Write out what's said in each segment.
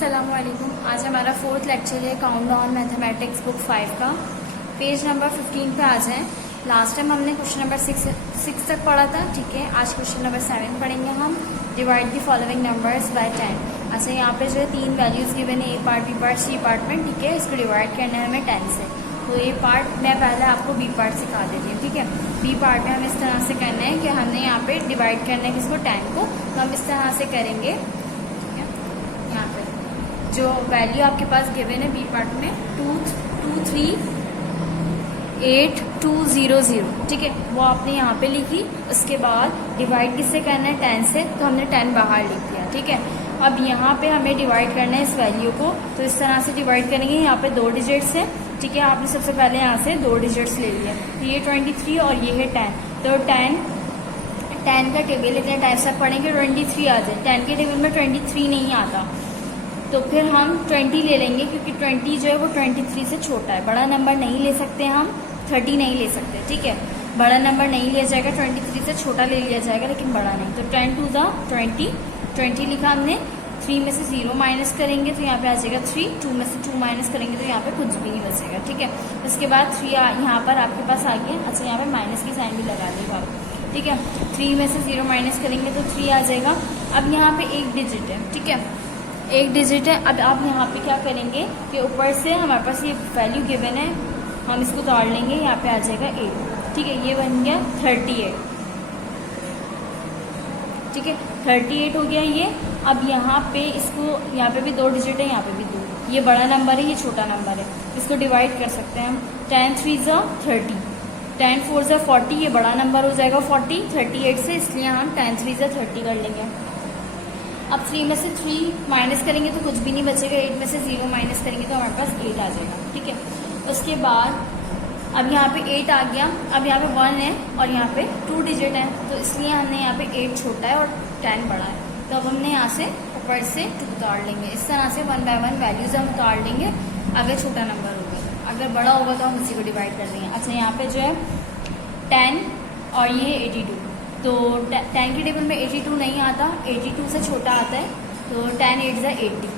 अस्सलामुअलैकुम। आज हमारा फोर्थ लेक्चर है काउंटडाउन मैथमेटिक्स बुक 5 का। पेज नंबर 15 पे आ जाएं। लास्ट टाइम हमने क्वेश्चन नंबर 6 तक पढ़ा था, ठीक है। आज क्वेश्चन नंबर 7 पढ़ेंगे हम। Divide the following numbers by 10। अच्छा, यहाँ पे जो है 3 वैल्यूज गिवन है, A part, B part, C part में, ठीक है। इसको डिवाइड करना है हमें 10 से। तो ए पार्ट मैं पहले आपको बी पार्ट सिखा देती हूँ, ठीक है। बी पार्ट में हमें इस तरह से करना है कि हमने यहाँ पे डिवाइड करना है किसको, 10 को। तो हम इस तरह से करेंगे, यहाँ पे जो वैल्यू आपके पास गिवन है बी पार्ट में 238,200, ठीक है, वो आपने यहाँ पे लिखी। उसके बाद डिवाइड किससे करना है, 10 से, तो हमने 10 बाहर लिख दिया, ठीक है। अब यहाँ पे हमें डिवाइड करना है इस वैल्यू को, तो इस तरह से डिवाइड करेंगे। यहाँ पे 2 डिजिट्स है, ठीक है। आपने सबसे पहले यहाँ से 2 डिजिट्स ले लिया, तो ये 23 और ये है 10। तो 10 का टेबल इतने टाइप्स तक पढ़ेंगे 23 आ जाए। 10 के टेबल में 23 नहीं आता, तो फिर हम 20 ले लेंगे, क्योंकि 20 जो है वो 23 से छोटा है। बड़ा नंबर नहीं ले सकते हम, 30 नहीं ले सकते, ठीक है। बड़ा नंबर नहीं लिया जाएगा, 23 से छोटा ले लिया जाएगा, लेकिन बड़ा नहीं। तो 10 टू द 20 लिखा हमने। 3 में से 0 माइनस करेंगे तो यहाँ पे आ जाएगा 3। 2 में से 2 माइनस करेंगे तो यहाँ पे कुछ भी नहीं बचेगा, ठीक है। उसके बाद 3 यहाँ पर आपके पास आ गया। अच्छा, यहाँ पे माइनस की साइन भी लगा देगा आप, ठीक है। 3 में से 0 माइनस करेंगे तो 3 आ जाएगा। अब यहाँ पे एक डिजिट है, ठीक है, एक डिजिट है। अब आप यहाँ पे क्या करेंगे कि ऊपर से हमारे पास ये वैल्यू गिवन है, हम इसको तोड़ लेंगे। यहाँ पे आ जाएगा 8, ठीक है। ये बन गया 38, ठीक है। 38 हो गया ये। अब यहाँ पे इसको, यहाँ पे भी 2 डिजिट है, यहाँ पे भी 2। ये बड़ा नंबर है, ये छोटा नंबर है। इसको डिवाइड कर सकते हैं हम। 10 3 ज़ा 30, 10 4 ज़ा 40, ये बड़ा नंबर हो जाएगा 40 38 से, इसलिए हम 10 3 ज़ा 30 कर लेंगे। अब 3 में से 3 माइनस करेंगे तो कुछ भी नहीं बचेगा। 8 में से 0 माइनस करेंगे तो हमारे पास 8 आ जाएगा, ठीक है। उसके बाद अब यहाँ पे 8 आ गया। अब यहाँ पे 1 है और यहाँ पे 2 डिजिट है, तो इसलिए हमने यहाँ पे 8 छोटा है और 10 बड़ा है। तो अब हमने यहाँ से ऊपर से 2 उतार लेंगे। इस तरह से 1 बाय 1 वैल्यूज हम उतार लेंगे। अगर छोटा नंबर होगा, अगर बड़ा होगा तो हम उसी को डिवाइड कर देंगे। अच्छा, यहाँ पे जो है 10 और ये 82, तो 10 के टेबल में 82 नहीं आता, 82 से छोटा आता है। तो 10 8 ज़ा 80,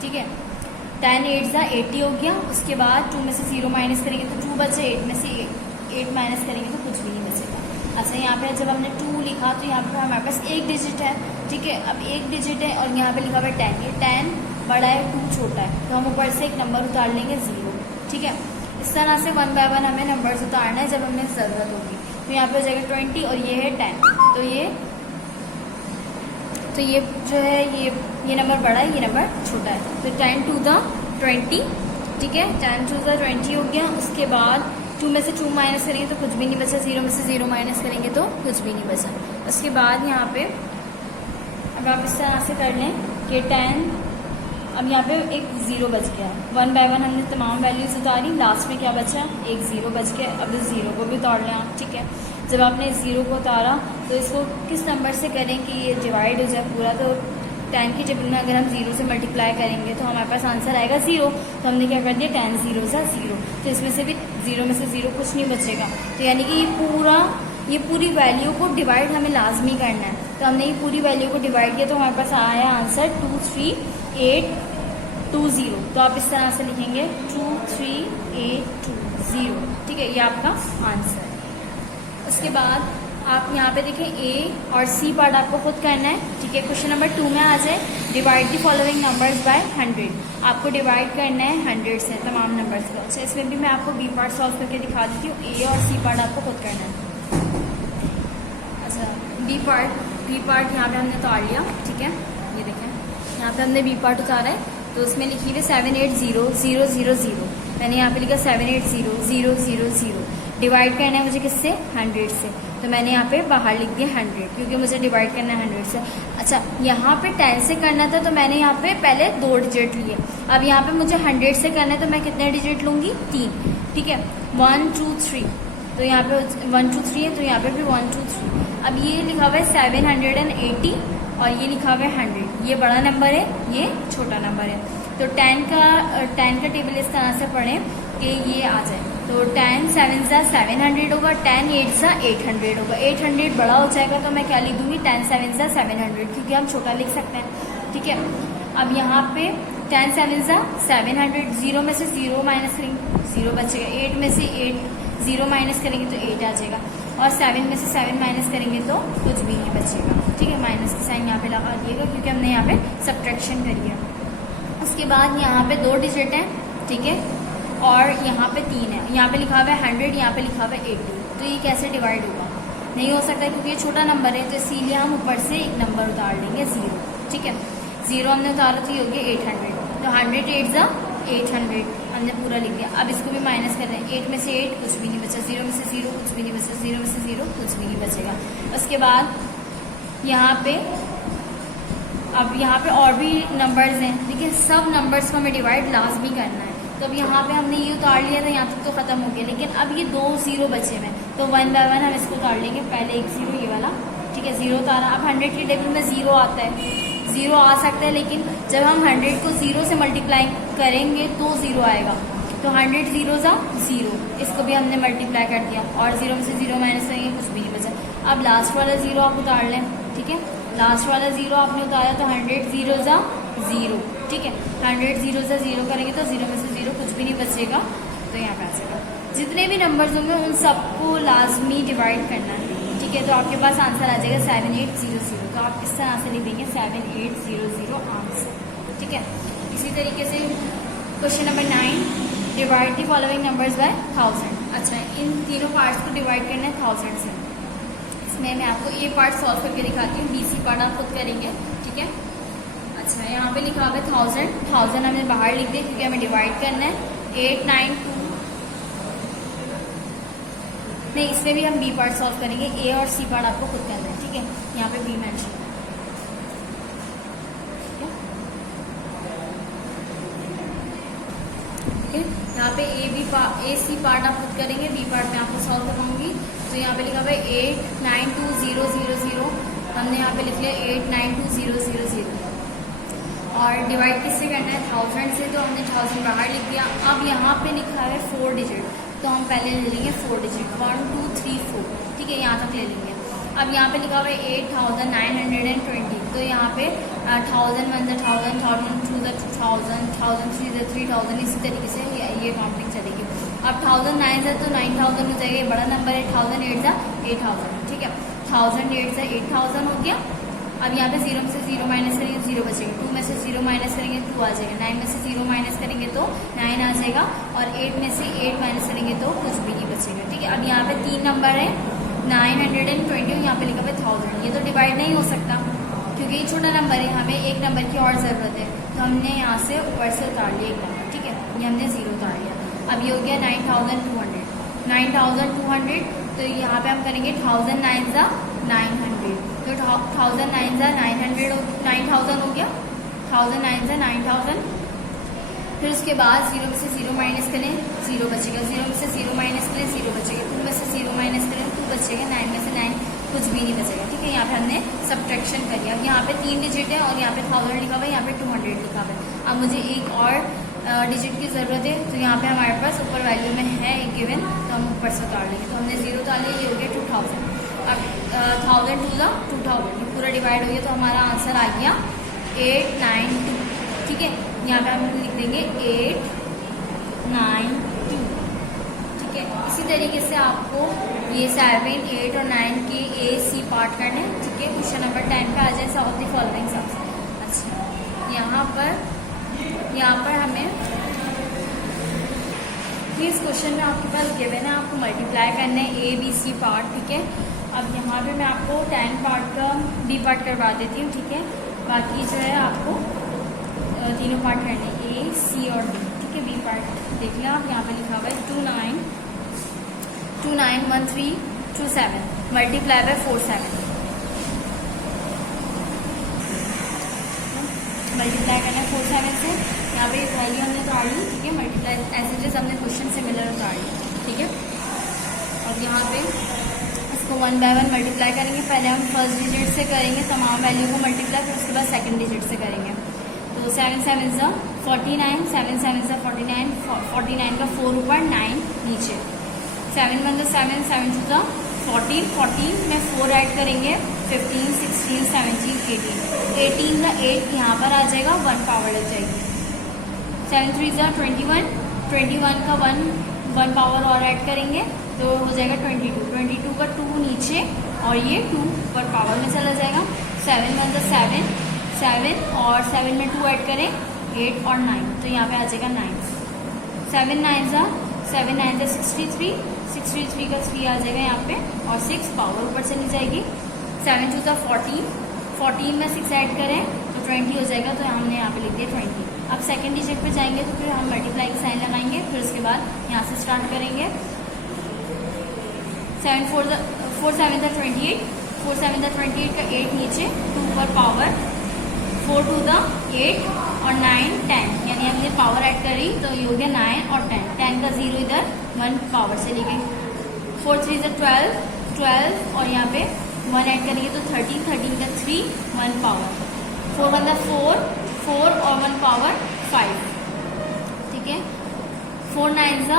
ठीक है। 10 8 ज़ा 80 हो गया। उसके बाद 2 में से 0 माइनस करेंगे तो 2 बचे। 8 में से 8 माइनस करेंगे तो कुछ भी नहीं बचेगा। अच्छा, यहाँ पे जब हमने 2 लिखा तो यहाँ पे हमारे पास एक डिजिट है, ठीक है। अब एक डिजिट है और यहाँ पे लिखा हुआ है 10। ये 10 बड़ा है, 2 छोटा है, तो हम ऊपर से एक नंबर उतार लेंगे 0, ठीक है। इस तरह से 1 बाय 1 हमें नंबर्स उतारना है जब हमें ज़रूरत होगी। तो यहाँ पे हो जाएगा 20 और ये है 10। तो ये जो है ये नंबर बड़ा है, ये नंबर छोटा है। तो 10 टू द 20, ठीक है। 10 टू द 20 हो गया। उसके बाद 2 में से 2 माइनस करेंगे तो कुछ भी नहीं बचा। 0 में से 0 माइनस करेंगे तो कुछ भी नहीं बचा। उसके बाद यहाँ पे अब आप इस तरह से कर लें कि 10, अब यहाँ पे एक 0 बच गया। 1 बाय 1 हमने तमाम वैल्यूज उतारी, लास्ट में क्या बचा, एक 0 बच गया। अब इस 0 को भी उतार लें आप, ठीक है। जब आपने इस 0 को उतारा तो इसको किस नंबर से करें कि ये डिवाइड हो जाए पूरा। तो 10 की टेबल में अगर हम 0 से मल्टीप्लाई करेंगे तो हमारे पास आंसर आएगा 0। तो हमने क्या कर दिया, 10 0 ज़ा 0, तो इसमें से भी 0 में से 0 कुछ नहीं बचेगा। तो यानी कि ये पूरी वैल्यू को डिवाइड हमें लाजमी करना है। तो हमने ये पूरी वैल्यू को डिवाइड किया तो हमारे पास आया आंसर 23820। तो आप इस तरह से लिखेंगे 23820, ठीक है। ये आपका आंसर है। उसके बाद आप यहाँ पे देखें ए और सी पार्ट आपको खुद करना है, ठीक है। क्वेश्चन नंबर 2 में आ जाए। Divide the following numbers by 100। आपको डिवाइड करना है 100 से तमाम नंबर्स को। अच्छा, इसमें भी मैं आपको बी पार्ट सॉल्व करके दिखा देती हूँ। ए और सी पार्ट आपको खुद करना है। अच्छा, बी पार्ट यहाँ पे हमने उतार लिया, ठीक है। ये देखें, यहाँ पे हमने बी पार्ट उतारा है। तो उसमें लिखी हुई 780000। मैंने यहाँ पे लिखा 780000। डिवाइड करना है मुझे किससे, 100 से। तो मैंने यहाँ पे बाहर लिख दिया 100, क्योंकि मुझे डिवाइड करना है 100 से। अच्छा, यहाँ पे 10 से करना था तो मैंने यहाँ पे पहले 2 डिजिट लिए। अब यहाँ पे मुझे 100 से करना है तो मैं कितने डिजिट लूँगी, 3, ठीक है। 1 2 3, तो यहाँ पे 1 2 3 है, तो यहाँ पे भी 1 2 3। अब ये लिखा हुआ है 780 और ये लिखा हुआ है 100। ये बड़ा नंबर है, ये छोटा नंबर है। तो 10 का टेबल इस तरह से पढ़ें कि ये आ जाए। तो 10 7 ज़ा 700 होगा, 10 8 ज़ा 800 होगा। 800 बड़ा हो जाएगा तो मैं क्या लिख दूंगी, 10 7 ज़ा 700, क्योंकि हम छोटा लिख सकते हैं, ठीक है। अब यहाँ पे 10 7 ज़ा 700, 0 में से 0 माइनस करेंगे 0 बचेगा, 8 में से 8 0 माइनस करेंगे तो 8 आ जाएगा, और 7 में से 7 माइनस करेंगे तो कुछ भी नहीं बचेगा। ठीक है, माइनस का साइन यहाँ पे लगा दिएगा क्योंकि हमने यहाँ पे सब्ट्रैक्शन करी है। उसके बाद यहाँ पे 2 डिजिट हैं, ठीक है, और यहाँ पे 3 है, यहाँ पे लिखा हुआ है 100, यहाँ पे लिखा हुआ है 80, तो ये कैसे डिवाइड होगा? नहीं हो सकता क्योंकि ये छोटा नंबर है, तो इसीलिए हम ऊपर से एक नंबर उतार लेंगे 0। ठीक है, 0 हमने उतारा तो ये हो गया 800, तो 100 8 ज़ा 800 हमने पूरा लिख दिया। अब इसको भी माइनस कर रहे हैं, 8 में से 8 कुछ भी नहीं बचा, 0 में से 0 कुछ भी नहीं बचा, 0 में से 0 कुछ भी नहीं बचेगा। उसके बाद यहाँ पे अब यहाँ पे और भी नंबर्स हैं, लेकिन सब नंबर्स को हमें डिवाइड लाजमी करना है। तो अब यहाँ पे हमने ये उतार लिया था, यहाँ तक तो खत्म हो गया, लेकिन अब ये 2 0 बचे हुए हैं, तो 1 बाय 1 हम इसको उतार लेंगे। पहले एक 0 ये वाला, ठीक है, 0 उतारा। अब 100 की टेबल में 0 आता है, 0 आ सकता है, लेकिन जब हम 100 को 0 से मल्टीप्लाई करेंगे तो 0 आएगा, तो 100 0 ज़ा 0, इसको भी हमने मल्टीप्लाई कर दिया, और 0 में से 0 माइनस करेंगे कुछ भी नहीं बचा। अब लास्ट वाला 0 आप उतार लें, ठीक है, लास्ट वाला 0 आपने उतारा तो 100 0 ज़ा 0, ठीक है, 100 0 ज़ा 0 करेंगे तो 0 में से 0 कुछ भी नहीं बचेगा, तो यहाँ पे आ जाएगा। जितने भी नंबर्स होंगे उन सबको लाजमी डिवाइड करना है, ठीक है, तो आपके पास आंसर आ जाएगा 7800, तो आप इस तरह से लिख देंगे 7800 आंसर। ठीक है, इसी तरीके से question number 9, divide the following numbers by 1000। अच्छा, इन तीनों पार्ट्स को डिवाइड करना है 1000 से। इसमें मैं आपको ए पार्ट सॉल्व करके दिखाती हूँ, बी सी पार्ट आप खुद करेंगे। ठीक है, अच्छा, यहाँ पे लिखा हुआ है 1000 हमने बाहर लिख दिया क्योंकि हमें डिवाइड करना है। 8 9 2 नहीं, इसमें भी हम बी पार्ट सॉल्व करेंगे, ए और सी पार्ट आपको खुद करना है। ठीक है, यहाँ पे बी मेंशन है। यहाँ पे ए सी पार्ट आप खुद करेंगे, बी पार्ट में आपको सॉल्व करवाऊंगी। तो यहाँ पे लिखा हुआ है 8 9 2 0 0 0, हमने यहाँ पे लिख लिया 8 9 2 0 0 0, और डिवाइड किससे करना है? 1000 से, तो हमने 1000 बाहर लिख दिया। अब यहाँ पे लिखा है 4 डिजिट, तो हम पहले ले लेंगे 4 डिजिट, 1 2 3 4, ठीक है, यहाँ तक ले लेंगे। अब यहाँ पे लिखा हुआ है 8920, तो यहाँ पे 1000 1 1000, 1000 2 2000, 1000 3 3000, इसी तरीके से ये काउंटिंग चलेगी। अब 1000 9 तो 9000 हो जाएगा, ये बड़ा नंबर है। 1000 8 8000, ठीक है, 1000 8 8000 हो गया। अब यहाँ पे 0 में से 0 माइनस करेंगे 0 बचेगा, 2 में से 0 माइनस करेंगे 2 आ जाएगा, 9 में से 0 माइनस करेंगे तो 9 आ जाएगा, और 8 में से 8 माइनस करेंगे तो कुछ भी नहीं बचेगा। ठीक है, अब यहाँ पे 3 नंबर है 920, यहाँ पे लिखा हुआ है 1000, ये तो डिवाइड नहीं हो सकता क्योंकि ये छोटा नंबर है, हमें एक नंबर की और ज़रूरत है, तो हमने यहाँ से ऊपर से उतार लिया एक नंबर। ठीक है, ये हमने 0 उतार लिया। अब ये हो गया 9200, तो यहाँ पे हम करेंगे 1000 9 ज़ा 900, तो 1000 9 ज़ा 900 9000 हो गया, 1000 9 ज़ा 9000। फिर उसके बाद 0 में से 0 माइनस करें 0 बचेगा, 0 में से 0 माइनस करें 0 बचेगा, 2 में से 0 माइनस करें 2 बचेगा, 9 में से 9 कुछ भी नहीं बचेगा। ठीक है, यहाँ पे हमने सब्ट्रैक्शन करी। अब यहाँ पे 3 डिजिट है और यहाँ पे 1000 लिखा हुआ है, यहाँ पे 200 लिखा हुआ है। अब मुझे एक और डिजिट की ज़रूरत है, तो यहाँ पे हमारे पास ऊपर वैल्यू में है एक गिवन, तो हम ऊपर से उतार लेंगे। तो हमने 0 उतार लिया, ये हो गया 2000। अब 1000 2 2000, ये पूरा डिवाइड हो गया, तो हमारा आंसर आ गया 892। ठीक है, यहाँ पे हम लिख देंगे 892। ठीक है, इसी तरीके से आपको ये 7 8 और 9 के ए सी पार्ट करने हैं। ठीक है, क्वेश्चन नंबर 10 पे आ जाए, सम ऑफ द फॉलोइंग सम्स। अच्छा, यहाँ पर हमें इस क्वेश्चन में आपके पास गिवन है, आपको मल्टीप्लाई करना है ए बी सी पार्ट। ठीक है, अब यहाँ पे मैं आपको 10 पार्ट का बी पार्ट करवा देती हूँ। ठीक है, बाकी जो है आपको तीनों पार्ट करने हैं, ए सी और डी। ठीक है, बी पार्ट देख लें आप, यहाँ पे लिखा हुआ है 291327 मल्टीप्लाई बाय 47, मल्टीप्लाई करना है 47 से। यहाँ पे वैल्यू हमने उतार ली। ठीक है, मल्टीप्लाई ऐसे जैसे हमने क्वेश्चन से मिलर उतार ली। ठीक है, और यहाँ पे इसको 1 बाय 1 मल्टीप्लाई करेंगे। पहले हम फर्स्ट डिजिट से करेंगे तमाम वैल्यू को मल्टीप्लाई, फिर उसके बाद सेकंड डिजिट से करेंगे। तो 7 7 ज़ा 49, 7 7 ज़ा 49, 49 का 4 ऊपर 9 नीचे, 7 1 ज़ा 7, 7 2 ज़ा 14, 14 में 4 ऐड करेंगे 15, 16, 17, 18। 18 का 8 यहाँ पर आ जाएगा, 1 पावर लग जाएगी। 7 3 ज़ा 21, 21 का 1 पावर और ऐड करेंगे तो हो जाएगा 22। 22 का 2 नीचे और ये 2 पर पावर में चला जाएगा। 7 1 ज़ा 7, 7 और 7 में 2 ऐड करें 8 और 9, तो यहाँ पे आ जाएगा 9। 7 9 ज़ा 63, 63 का 3 आ जाएगा यहाँ पे और 6 पावर ऊपर चली जाएगी। 7 2 ज़ा 14, 14 में 6 ऐड करें तो 20 हो जाएगा, तो हमने यहाँ पे लिख दिया 20। अब सेकंड डिजिट पे जाएंगे तो फिर हम मल्टीप्लाई की साइन लगाएंगे, फिर उसके बाद यहाँ से स्टार्ट करेंगे। 7 4 7 ज़ा 28, 4 7 ज़ा 28 का 8 नीचे 2 पर पावर, 4 2 ज़ा 8 और 9 10, यानी हमने पावर ऐड करी तो ये हो गया 9 और 10। 10 का 0 इधर 1 पावर चली गई। 4 3 ज़ा 12, 12 और यहाँ पे 1 ऐड करेंगे तो 13, 13 का 3 1 पावर। 4 1 ज़ा 4, 4 और 1 पावर 5, ठीक है। 4 9 ज़ा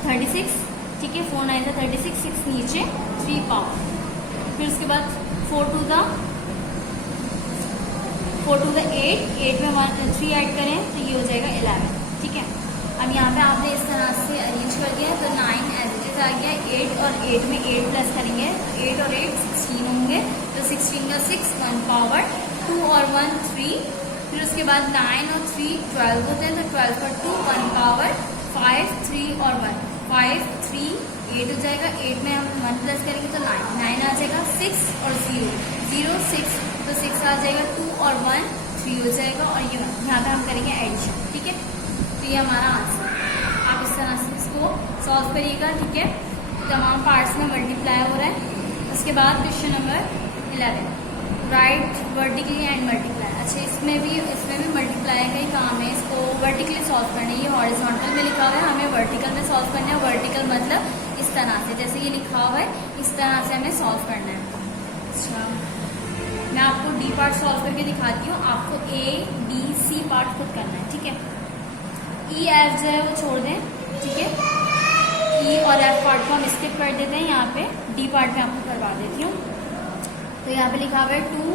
36, ठीक है। 4 9 ज़ा 36, 6 नीचे 3 पावर। फिर उसके बाद 4 2 ज़ा 8, 8 में 3 ऐड करें तो ये हो जाएगा 11, ठीक है। अब यहाँ पे आपने इस तरह से अरेंज कर दिया तो 9 एज इट इज आ गया। 8 और 8 में 8 प्लस करेंगे तो 8 और 8 16 होंगे, तो 16 का 6 1 पावर, 2 और 1 3। फिर उसके बाद 9 और 3 12 होते हैं, तो 12 का 2 1 पावर, 5 3 और 1 5 3 8 हो जाएगा। 8 में हम 1 प्लस करेंगे तो 9 9 आ जाएगा। 6 और 0 0 6, तो 6 आ जाएगा। 2 और 1 3 हो जाएगा और ये 1, यहाँ पे हम करेंगे एडिशन, ठीक है। तो ये हमारा आंसर। आप इस तरह से इसको सॉल्व करिएगा, ठीक है। तमाम पार्ट्स में मल्टीप्लाई हो रहा है। उसके बाद question number 11, right vertically and multiply. अच्छा, इसमें भी मल्टीप्लाई का ही काम है, इसको वर्टिकली सॉल्व करना है। ये हॉरिजॉन्टल में लिखा हुआ है, हमें वर्टिकल में सॉल्व करना है। वर्टिकल मतलब इस तरह से, जैसे ये लिखा हुआ है इस तरह से हमें सॉल्व करना है। अच्छा, मैं आपको डी पार्ट सॉल्व करके दिखाती हूँ, आपको ए बी सी पार्ट खुद करना है, ठीक है। ई एफ जो है वो छोड़ दें, ठीक है। ई और एफ पार्ट को हम स्किप कर देते हैं, यहाँ पे डी पार्ट में आपको करवा देती हूँ। तो यहाँ पे लिखा हुआ है 2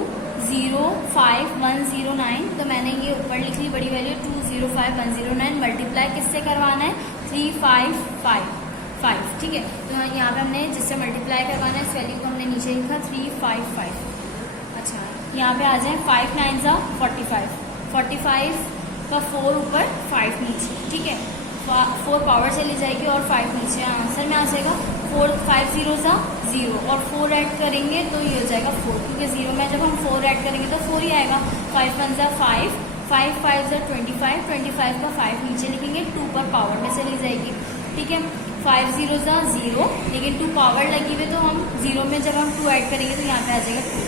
0 5 1 0 9, तो मैंने ये ऊपर लिख ली बड़ी वैल्यू 2 0 5 1 0 9। मल्टीप्लाई किससे करवाना है? 3 5 5 5, ठीक है। तो यहाँ पे हमने जिससे मल्टीप्लाई करवाना है इस वैल्यू को हमने नीचे लिखा 3 5 5। अच्छा, यहाँ पे आ जाए 5 9 ज़ा 45, 45 का 4 ऊपर 5 नीचे, ठीक है। 4 पावर चली जाएगी और 5 नीचे, आंसर में आ जाएगा 4 5 0 ज़ा 0 और 4 ऐड करेंगे तो ये हो जाएगा 4, क्योंकि 0 में जब हम 4 ऐड करेंगे तो 4 ही आएगा। 5 1 ज़ा 5, 5 5 ज़ा 25, 25 का 5 नीचे लिखेंगे, 2 पर पावर में चली जाएगी, ठीक है। 5 0 ज़ा 0, लेकिन 2 पावर लगी हुई तो हम 0 में जब हम 2 ऐड करेंगे तो यहाँ पे आ जाएगा 2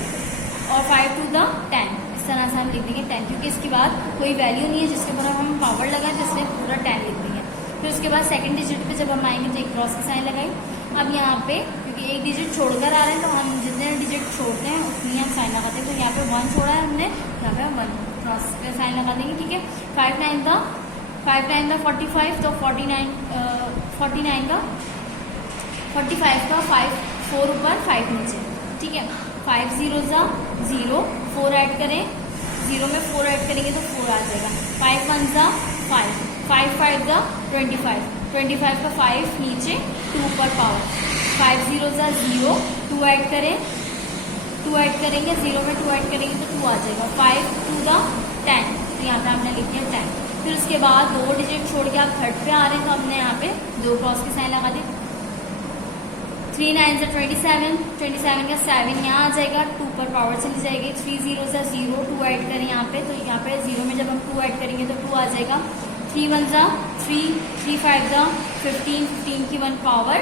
और 5 2 ज़ा 10। इस तरह से हम लिख देंगे 10, क्योंकि इसके बाद कोई वैल्यू नहीं है जिसके ऊपर हम पावर लगाएं, तो इसलिए पूरा 10 लिख देंगे। फिर उसके बाद सेकंड डिजिट पे जब हम आएंगे तो एक क्रॉस की साइन लगाई। अब यहाँ पे क्योंकि एक डिजिट छोड़कर आ रहे हैं तो हम जितने डिजिट छोड़ते हैं उतनी हम साइन लगाते हैं, तो यहाँ पे 1 छोड़ा है हमने, यहाँ पे 1 क्रॉस पे साइन लगा देंगे, ठीक है। 5 9 का 45, तो 49 का 45 का 5 4 ऊपर 5 नीचे, ठीक है। 5 0 ज़ा 0, 4 ऐड करें, 0 में 4 ऐड करेंगे तो 4 आ जाएगा। 5 1 ज़ा 5, 5 5 ज़ा 25, 25 का 5 नीचे, 2 पर पावर। 5 0 ज़ा 0, 2 ऐड करें, 2 ऐड करेंगे, 0 में 2 ऐड करेंगे तो 2 आ जाएगा। 5 2 ज़ा 10, तो यहाँ पे हमने लिख दिया 10। फिर उसके बाद 2 डिजिट छोड़ के आप थर्ड पे आ रहे हैं तो हमने यहाँ पे 2 क्रॉस की साइन लगा दी। 3 9 ज़ा 27, 27 का 7 यहाँ आ जाएगा, 2 पर पावर चली जाएगी। 3 0 ज़ा 0, 2 ऐड करें यहाँ पे, तो यहाँ पे 0 में जब हम 2 ऐड करेंगे तो 2 आ जाएगा। 3 1 ज़ा 3, 3 5 ज़ा 15, 15 की 1 पावर,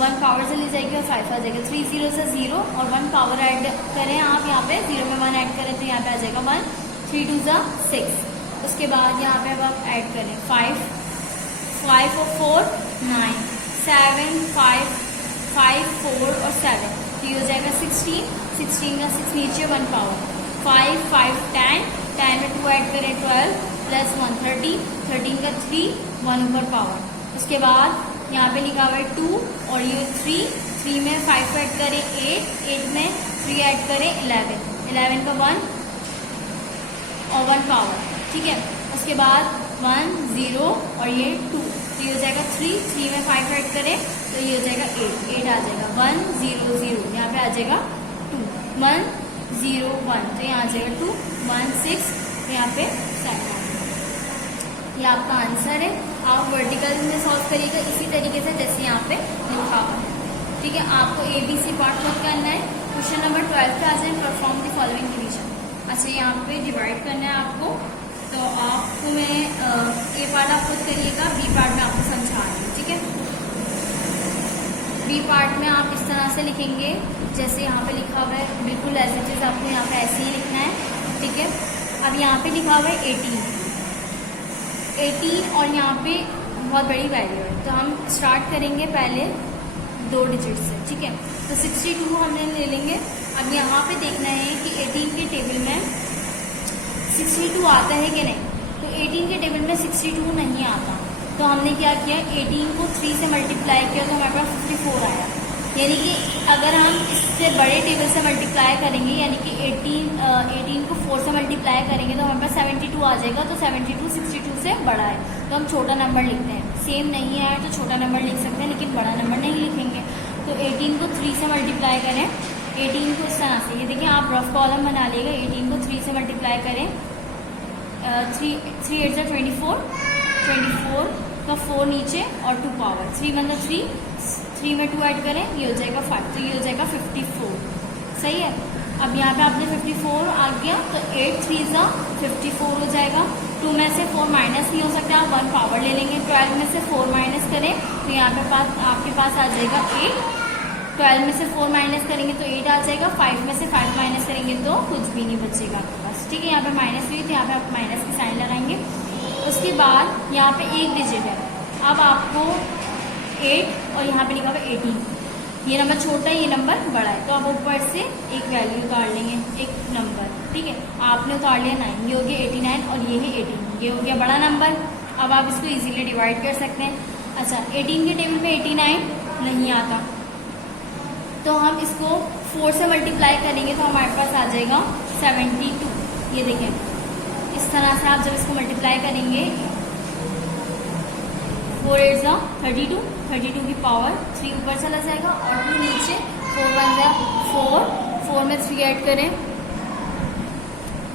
1 पावर चली जाएगी और 5 आ जाएगा। 3 0 ज़ा 0 और 1 पावर ऐड करें आप यहाँ पे, 0 में 1 ऐड करें तो यहाँ पे आ जाएगा 1। 3 2 ज़ा 6, उसके बाद यहाँ पे अब आप ऐड करें 5 5 और 4 9, 7 5 5 4 और 7, तो ये हो जाएगा 16, 16 का 6 नीचे 1 पावर। 5 5 10, 10 में 2 ऐड करें 12 प्लस 1 13, 13 का 3 1 ऊपर पावर। उसके बाद यहाँ पे लिखा हुआ है 2 और ये 3, 3 में 5 ऐड करें 8, 8 में 3 ऐड करें 11, 11 का 1 और 1 पावर, ठीक है। उसके बाद 1 0 और ये 2, तो ये हो जाएगा 3, 3 में 5 ऐड करें तो ये हो जाएगा 8, 8 आ जाएगा 1 0 0, यहाँ पे आ जाएगा 2, 1 0 1, तो यहाँ आ जाएगा 2 1 6, तो यहाँ पे 7 आ जाएगा। ये आपका आंसर है। आप वर्टिकल में सॉल्व करिएगा इसी तरीके से जैसे यहाँ पे लिखा हुआ है, ठीक है। आपको ABC पार्ट नोट करना है। क्वेश्चन नंबर 12 पे आ जाए, परफॉर्म द फॉलोइंग डिवीजन। अच्छा, यहाँ पे डिवाइड करना है आपको, तो आपको मैं A पार्ट आप खुद करिएगा, B पार्ट में आपको समझा रही हूँ, ठीक है। B पार्ट में आप इस तरह से लिखेंगे जैसे यहाँ पे लिखा हुआ है, बिल्कुल ऐसी चीज़ आपको यहाँ पे ऐसे ही लिखना है, ठीक है। अब यहाँ पे लिखा हुआ है 18 और यहाँ पे बहुत बड़ी वैल्यू है, तो हम स्टार्ट करेंगे पहले 2 डिजिट से, ठीक है। तो 62 हमने ले लेंगे। अब यहाँ पे देखना है कि 18 के टेबल में 62 आता है कि नहीं, तो 18 के टेबल में 62 नहीं आता, तो हमने क्या किया, 18 को 3 से मल्टीप्लाई किया तो हमारे पास 54 आया। यानी कि अगर हम इससे बड़े टेबल से मल्टीप्लाई करेंगे, यानी कि 18 को 4 से मल्टीप्लाई करेंगे तो हमारे पास 72 आ जाएगा, तो 72 62 से बड़ा है, तो हम छोटा नंबर लिखते हैं। सेम नहीं है तो छोटा नंबर लिख सकते हैं, लेकिन बड़ा नंबर नहीं लिखेंगे। तो 18 को 3 से मल्टीप्लाई करें, 18 को इस तरह से, ये देखिए आप रफ कॉलम बना लेगा, 18 को 3 से मल्टीप्लाई करें, 3 8 24, 24 का 4 नीचे और 2 पावर, 3 मतलब 3 में 2 ऐड करें, ये हो जाएगा 5, तो ये हो जाएगा 54, सही है। अब यहाँ पे आपने 54 आ गया, तो 8 3 सा 54 हो जाएगा। 2 में से 4 माइनस नहीं हो सकता, आप 1 पावर ले लेंगे। 12 में से 4 माइनस करें तो यहाँ पे आपके पास आ जाएगा 8, 12 में से 4 माइनस करेंगे तो 8 आ जाएगा, 5 में से 5 माइनस करेंगे तो कुछ भी नहीं बचेगा आपके पास, ठीक है। यहाँ पे माइनस हुई तो यहाँ पे आप माइनस की साइन लगाएंगे। उसके बाद यहाँ पे एक डिजिट है, अब आपको 8 और यहाँ पे लिखा हुआ 18, ये नंबर छोटा है, ये नंबर बड़ा है, तो आप ऊपर से एक वैल्यू उतार लेंगे, एक नंबर, ठीक है। आपने उतार लिया 9, ये हो गया 89 और ये है 18, ये हो गया बड़ा नंबर। अब आप इसको इजीली डिवाइड कर सकते हैं। अच्छा, 18 के टेबल में 89 नहीं आता, तो हम इसको 4 से मल्टीप्लाई करेंगे तो हमारे पास आ जाएगा 72। ये देखें, इस तरह से आप जब इसको मल्टीप्लाई करेंगे, 4 8 32, 32 की पावर 3 ऊपर चला जाएगा और 2 नीचे, 4 1 4, 4 में 3 ऐड करें,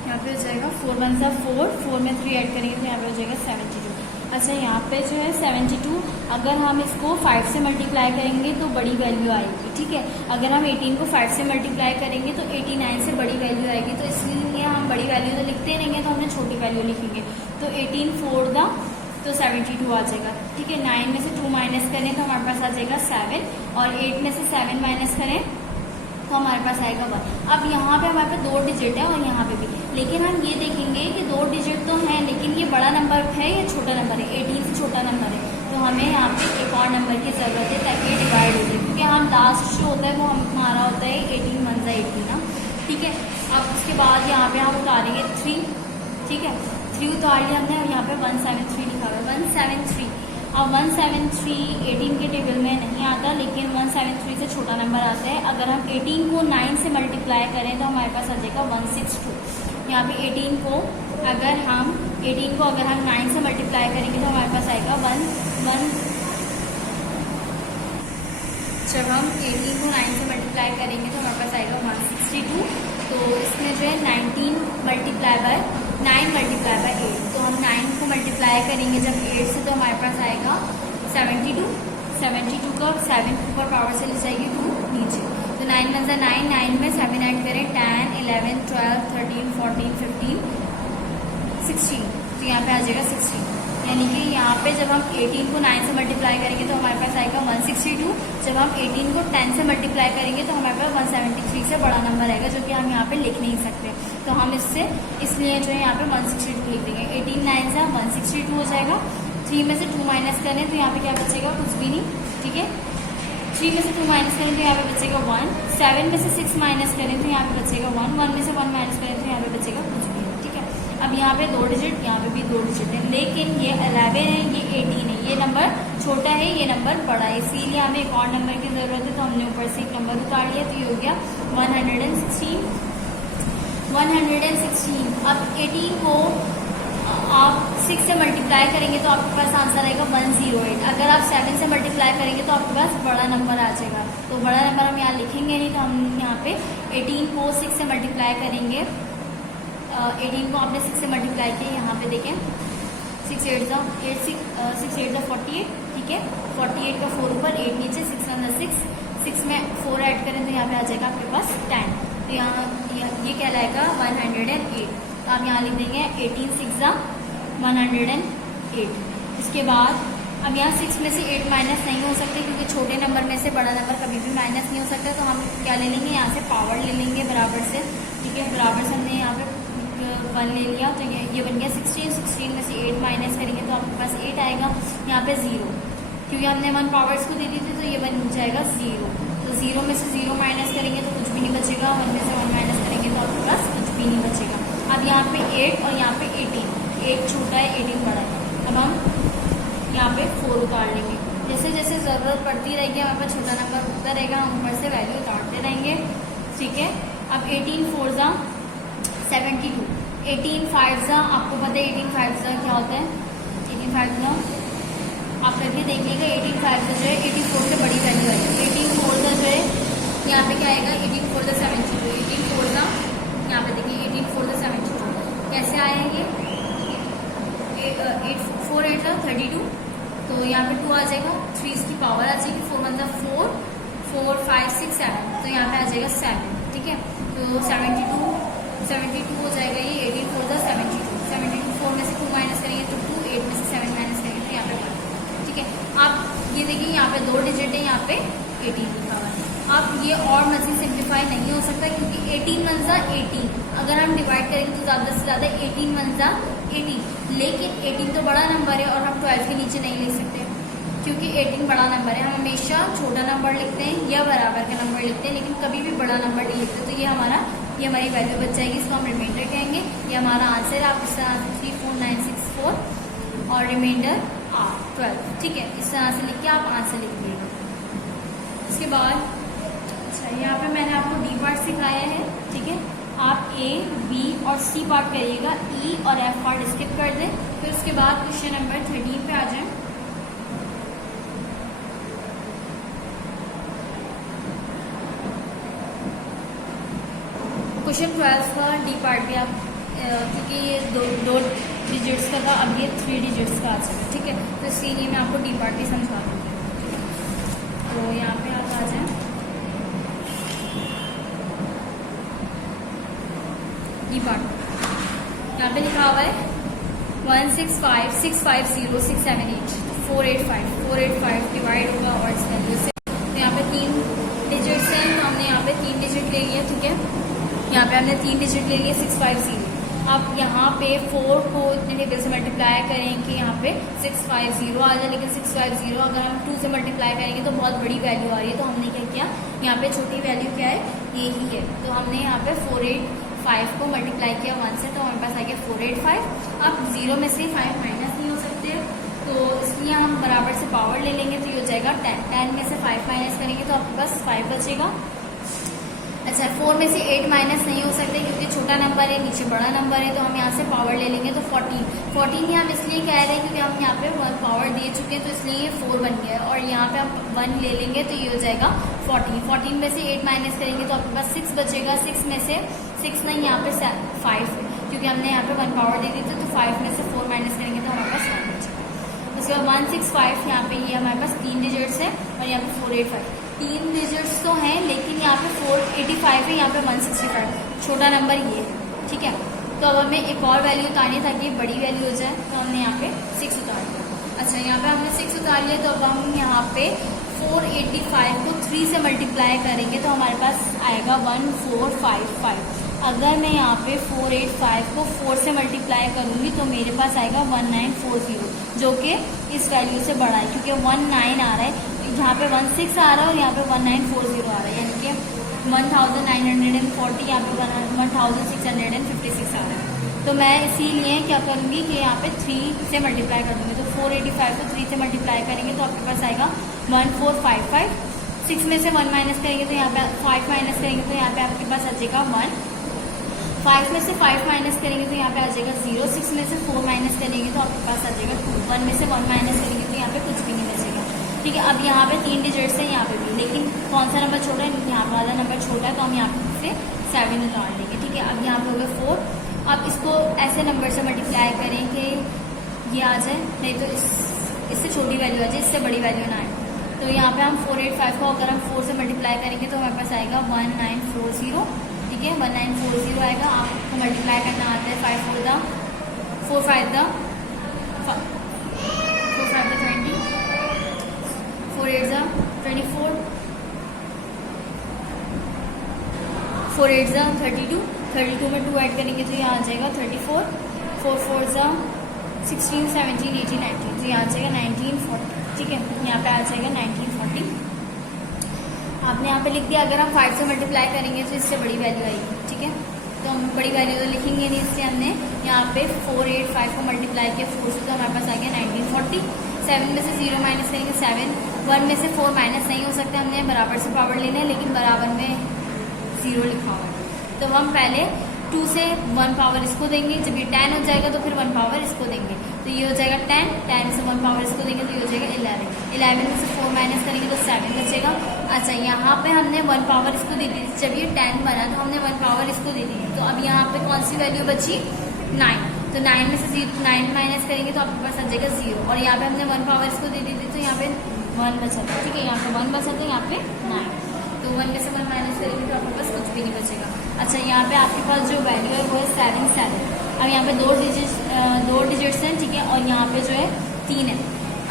यहाँ पे हो जाएगा 4 1 4, 4 में 3 ऐड करेंगे तो यहाँ पे हो जाएगा 72। अच्छा, यहाँ पे जो है 72, अगर हम इसको 5 से मल्टीप्लाई करेंगे तो बड़ी वैल्यू आएगी, ठीक है। अगर हम 18 को 5 से मल्टीप्लाई करेंगे तो 89 से बड़ी वैल्यू आएगी, तो इसलिए हम बड़ी वैल्यू तो लिखते नहीं है, तो हमने छोटी वैल्यू लिखेंगे। तो 18 4 दा तो 72 आ जाएगा, ठीक है। 9 में से 2 माइनस करें तो हमारे पास आ जाएगा 7, और 8 में से 7 माइनस करें तो हमारे पास आएगा 1। अब यहाँ पे हमारे पास 2 डिजिट है और यहाँ पे भी, लेकिन हम ये देखेंगे कि 2 डिजिट तो हैं, लेकिन ये बड़ा नंबर है या छोटा नंबर है, 18 से छोटा नंबर है, तो हमें यहाँ पे एक और नंबर की ज़रूरत है ताकि ये डिवाइड हो जाए, क्योंकि हम लास्ट जो होता है वो हमारा होता है 18 1 18 ना, ठीक है। अब उसके बाद यहाँ पे हम उतारेंगे 3, ठीक है, 3 उतार लिया हमने, और यहाँ पे 173 लिखा हुआ है, 173। अब 173 18 के टेबल में नहीं आता, लेकिन 173 से छोटा नंबर आता है। अगर हम 18 को 9 से मल्टीप्लाई करें तो हमारे पास आ जाएगा 162। यहाँ पे 18 को अगर हम 9 से मल्टीप्लाई करेंगे तो हमारे पास आएगा 1 जब हम 18 को 9 से मल्टीप्लाई करेंगे तो हमारे पास आएगा 162। तो इसमें जो है 19 मल्टीप्लाई बाय 9 मल्टीप्लाई बाय 8, तो हम 9 को मल्टीप्लाई करेंगे जब 8 से तो हमारे पास आएगा 72। 72 का 7 ऊपर पावर से ले जाएगी 2 नीचे, तो 9 में 9, 9 में 7 ऐड करें, 10 11 12 13 14 15 16, तो यहाँ पे आ जाएगा 16। यानी कि यहाँ पे जब हम 18 को 9 से मल्टीप्लाई करेंगे तो हमारे पास आएगा 162। जब हम 18 को 10 से मल्टीप्लाई करेंगे तो हमारे पास 173 से बड़ा नंबर आएगा, जो कि हम यहाँ पे लिख नहीं सकते, तो हम इसलिए जो है यहाँ पे 162 लिख देंगे। 18 9 से 162 हो जाएगा। 3 में से 2 माइनस करें तो यहाँ पे क्या बचेगा, कुछ भी नहीं, ठीक है। 3 में से 2 माइनस करें तो यहाँ पे बचेगा 1, 7 में से 6 माइनस करें तो यहाँ पे बचेगा 1, 1 में से 1 माइनस करें तो यहाँ पे बचेगा कुछ भी नहीं, ठीक है। अब यहाँ पे 2 डिजिट, यहाँ पे भी 2 डिजिट है, लेकिन ये 11 है, ये 18 है, ये नंबर छोटा है, ये नंबर बड़ा है, इसीलिए हमें एक और नंबर की ज़रूरत है, तो हमने ऊपर से एक नंबर उतार लिया, तो ये हो गया 116। 116। अब 18 को आप 6 से मल्टीप्लाई करेंगे तो आपके पास आंसर आएगा 108। अगर आप 7 से मल्टीप्लाई करेंगे तो आपके पास बड़ा नंबर आ जाएगा, तो बड़ा नंबर हम यहाँ लिखेंगे नहीं, तो हम यहाँ पे 18 को 6 से मल्टीप्लाई करेंगे। 18 को आपने 6 से मल्टीप्लाई किया, यहाँ पे देखें 6 8 ज़ा 48, ठीक है। 48 का 4 ऊपर 8 नीचे, 6 1 6, 6 में 4 ऐड करें तो यहाँ पे आ जाएगा आपके पास 10, तो यहाँ ये कहलाएगा 108। तो आप यहाँ लिख देंगे 18 6 ज़ा 108। इसके बाद अब यहाँ 6 में से 8 माइनस नहीं हो सकते, क्योंकि छोटे नंबर में से बड़ा नंबर कभी भी माइनस नहीं हो सकता, तो हम क्या ले लेंगे, यहाँ से पावर ले लेंगे बराबर से, ठीक है। बराबर से हमने यहाँ पे 1 ले लिया, तो ये बन गया 16। 16 में से 8 माइनस करेंगे तो आपके पास 8 आएगा, यहाँ पे 0, क्योंकि हमने 1 पावर्स को दे दी थी, तो ये बन जाएगा 0। तो 0 में से 0 माइनस करेंगे तो कुछ भी नहीं बचेगा, 1 में से 1 माइनस करेंगे तो आपके पास कुछ भी नहीं बचेगा। अब यहाँ पे 8 और यहाँ पे 18, 8 छोटा है 18 बड़ा है। अब हम यहाँ पे 4 उतार लेंगे, जैसे जैसे ज़रूरत पड़ती रहेगी हमारे पास छोटा नंबर उठता रहेगा, हम ऊपर से वैल्यू उतारते रहेंगे, ठीक है। अब 18 4 ज़ा 72, 18 5 ज़ा, आपको पता है 18 5 ज़ा क्या होता है, 18 5 ज़ा आप करके देखिएगा। 18 5 ज़ा जो है 84 से बड़ी वैल्यू आएगी। 18 4 ज़ा जो है यहाँ पे क्या आएगा, 18 4 ज़ा 72, 18 4 ज़ा यहाँ पे देखिए 18 4 ज़ा 72 कैसे आएंगे, 8 4 8 ज़ा 32, तो यहाँ पे 2 आ जाएगा, 3 इसकी पावर आ जाएगी, 4 1 ज़ा 4, 4 5 6 7, तो यहाँ पे आ जाएगा 7, ठीक है। तो 72 हो जाएगा ये 18 4 ज़ा 72। 72 4 में से 2 माइनस करेंगे तो 2, 8 में से 7 माइनस करेंगे तो यहाँ पे 1, ठीक है। आप ये देखिए यहाँ पे 2 डिजिट है, यहाँ पे 18 लिखा हुआ है। अब ये और मजीद सिंप्लीफाई नहीं हो सकता, क्योंकि 18 1 ज़ा 18, अगर हम डिवाइड करेंगे तो ज़्यादा से ज़्यादा 18 1 ज़ा 18, लेकिन 18 तो बड़ा नंबर है और हम 12 के नीचे नहीं लिख सकते, क्योंकि 18 बड़ा नंबर है। हम हमेशा छोटा नंबर लिखते हैं या बराबर का नंबर लिखते हैं, लेकिन कभी भी बड़ा नंबर नहीं लिखते, तो ये हमारी वैल्यू बच जाएगी, इसको हम रिमाइंडर कहेंगे। ये हमारा आंसर है, आप इस तरह से 34964 और रिमाइंडर 12, ठीक है। इस तरह से लिख के आप आंसर लिख दीजिएगा। इसके बाद अच्छा, यहाँ पे मैंने आपको डी पार्ट सिखाया है, ठीक है। आप ए बी और सी पार्ट करिएगा, ई और एफ पार्ट स्किप कर दें। फिर उसके बाद क्वेश्चन नंबर 13 पे आ जाएं। क्वेश्चन 12 का डी पार्ट भी आप क्योंकि ये दो डिजिट्स का था, अब ये 3 डिजिट्स का आ जाएगा, ठीक है। तो इसीलिए मैं आपको डी पार्ट भी समझा दूँगी, ठीक है। तो यहाँ पे आप आ जाएं, डी पार्ट यहाँ पे लिखा हुआ है 165 650 678 485 डिवाइड होगा और इस वैल्यू से। तो यहाँ पे 3 डिजिट्स हैं, तो हमने यहाँ पे 3 डिजिट ले लिया, ठीक है। यहाँ पे हमने 3 डिजिट ले लिए 650। अब यहाँ पे 4 को इतने टेबल से मल्टीप्लाई करें कि यहाँ पे 650 आ जाए, लेकिन 650 अगर हम 2 से मल्टीप्लाई करेंगे तो बहुत बड़ी वैल्यू आ रही है, तो हमने क्या किया, यहाँ पे छोटी वैल्यू क्या है, ये ही है। तो हमने यहाँ पे 485 को मल्टीप्लाई किया 1 से, तो हमारे पास आ गया 485। अब 0 में से 5 माइनस नहीं हो सकते, तो इसलिए हम बराबर से पावर ले लेंगे, तो ये हो जाएगा 10। 10 में से 5 माइनस करेंगे तो आपके पास 5 बचेगा। अच्छा, 4 में से 8 माइनस नहीं हो सकते, क्योंकि छोटा नंबर है, नीचे बड़ा नंबर है, तो हम यहाँ से पावर ले लेंगे, तो 14 ही हम इसलिए कह रहे हैं क्योंकि हम यहाँ पे 1 पावर दे चुके हैं, तो इसलिए ये 4 बन गया है। और यहाँ पे हम 1 ले लेंगे तो ये हो जाएगा 14 में से 8 माइनस करेंगे तो आपके पास 6 बचेगा। 6 में से 6 नहीं, यहाँ पे 5 है, क्योंकि हमने यहाँ पे 1 पावर दे दी थी, तो 5 में से 4 माइनस करेंगे तो हमारे पास 1 बचेगा। उसके बाद 165, यहाँ पे ये हमारे पास 3 डिजिट्स है, और यहाँ पे 485 3 डिजिट्स तो हैं, लेकिन यहाँ पे 485 है, यहाँ पे 165, छोटा नंबर ये है, ठीक है। तो अब हमें एक और वैल्यू उतारनी है ताकि बड़ी वैल्यू हो जाए, तो हमने यहाँ पे 6 उतार लिया। अच्छा, यहाँ पे हमने 6 उतार लिया, तो अब हम यहाँ पे 485 को 3 से मल्टीप्लाई करेंगे तो हमारे पास आएगा 1455। अगर मैं यहाँ पे 485 को 4 से मल्टीप्लाई करूँगी तो मेरे पास आएगा 1940, जो कि इस वैल्यू से बड़ा है, क्योंकि 19 आ रहा है, यहाँ पे 16 आ रहा है और यहाँ पे 1940 आ रहा है, यानी कि 1940, यहाँ पे 1656 आ रहा है। तो मैं इसीलिए क्या करूँगी कि यहाँ पे 3 से मल्टीप्लाई कर दूँगी। तो 485 को 3 से मल्टीप्लाई करेंगे तो आपके पास आएगा 1455। 6 में से 1 माइनस करेंगे तो यहाँ पे 5 माइनस करेंगे तो यहाँ पे आपके पास आ जाएगा 1। 5 में से 5 माइनस करेंगे तो यहाँ पे आ जाएगा 0। 6 में से 4 माइनस करेंगे तो आपके पास आ जाएगा 2। 1 में से 1 माइनस करेंगे तो यहाँ पे कुछ भी नहीं बचेगा। ठीक है, अब यहाँ पे 3 डिजिट्स हैं यहाँ पे भी, लेकिन कौन सा नंबर छोटा है, यहाँ वाला नंबर छोटा है, तो हम यहाँ से 7 निकाल लेंगे। ठीक है, अब यहाँ पे हो गया 4। अब इसको ऐसे नंबर से मल्टीप्लाई करें कि ये आ जाए, नहीं तो इससे छोटी वैल्यू आ जाए, इससे बड़ी वैल्यू ना आए। तो यहाँ पे हम 485 को अगर हम 4 से मल्टीप्लाई करेंगे तो हमारे पास आएगा 1940। ठीक है, 1940 आएगा। आपको मल्टीप्लाई करना आता है 5 4 द 4 5 द 20, 4 8 द 24, 4 8 द 32, 32 में 2 ऐड करेंगे तो यहाँ आ जाएगा 34, 4 4 द 16 17 18 19, तो यहाँ आ जाएगा 1940। ठीक है, यहाँ पे आ जाएगा 1940। आपने यहाँ पे लिख दिया। अगर हम 5 से मल्टीप्लाई करेंगे तो इससे बड़ी वैल्यू आएगी। ठीक है, तो हम बड़ी वैल्यू तो लिखेंगे नहीं, इसलिए हमने यहाँ पे 485 को मल्टीप्लाई किया 4 से, तो हमारे पास आ गया 1940। 7 में से 0 माइनस करेंगे 7। 1 में से 4 माइनस नहीं हो सकता, हमने बराबर से पावर लेना है, लेकिन बराबर में 0 लिखा हुआ है। तो हम पहले 2 से 1 पावर इसको देंगे, जब ये 10 हो जाएगा तो फिर 1 पावर इसको देंगे, तो ये हो जाएगा 10। 10 से 1 पावर इसको देंगे तो ये हो जाएगा 11। 11 में से 4 माइनस करेंगे तो 7 बचेगा। अच्छा, यहाँ पे हमने 1 पावर इसको दे दी, जब ये 10 बना तो हमने 1 पावर इसको दे दी। तो अब यहाँ पे कौन सी वैल्यू बची, 9। तो 9 में से 9 माइनस करेंगे तो आपके पास आ जाएगा 0, और यहाँ पे हमने 1 पावर इसको दे दी थी तो यहाँ पे 1 बचा था। ठीक है, यहाँ पे 1 बचा था, यहाँ पे 9। तो 1 में से 1 माइनस करेंगे तो आपके पास कुछ भी नहीं बचेगा। अच्छा, यहाँ पे आपके पास जो वैल्यू है वो है 7 7। अब यहाँ पे 2 डिजिट्स हैं। ठीक है, और यहाँ पे जो है 3 है।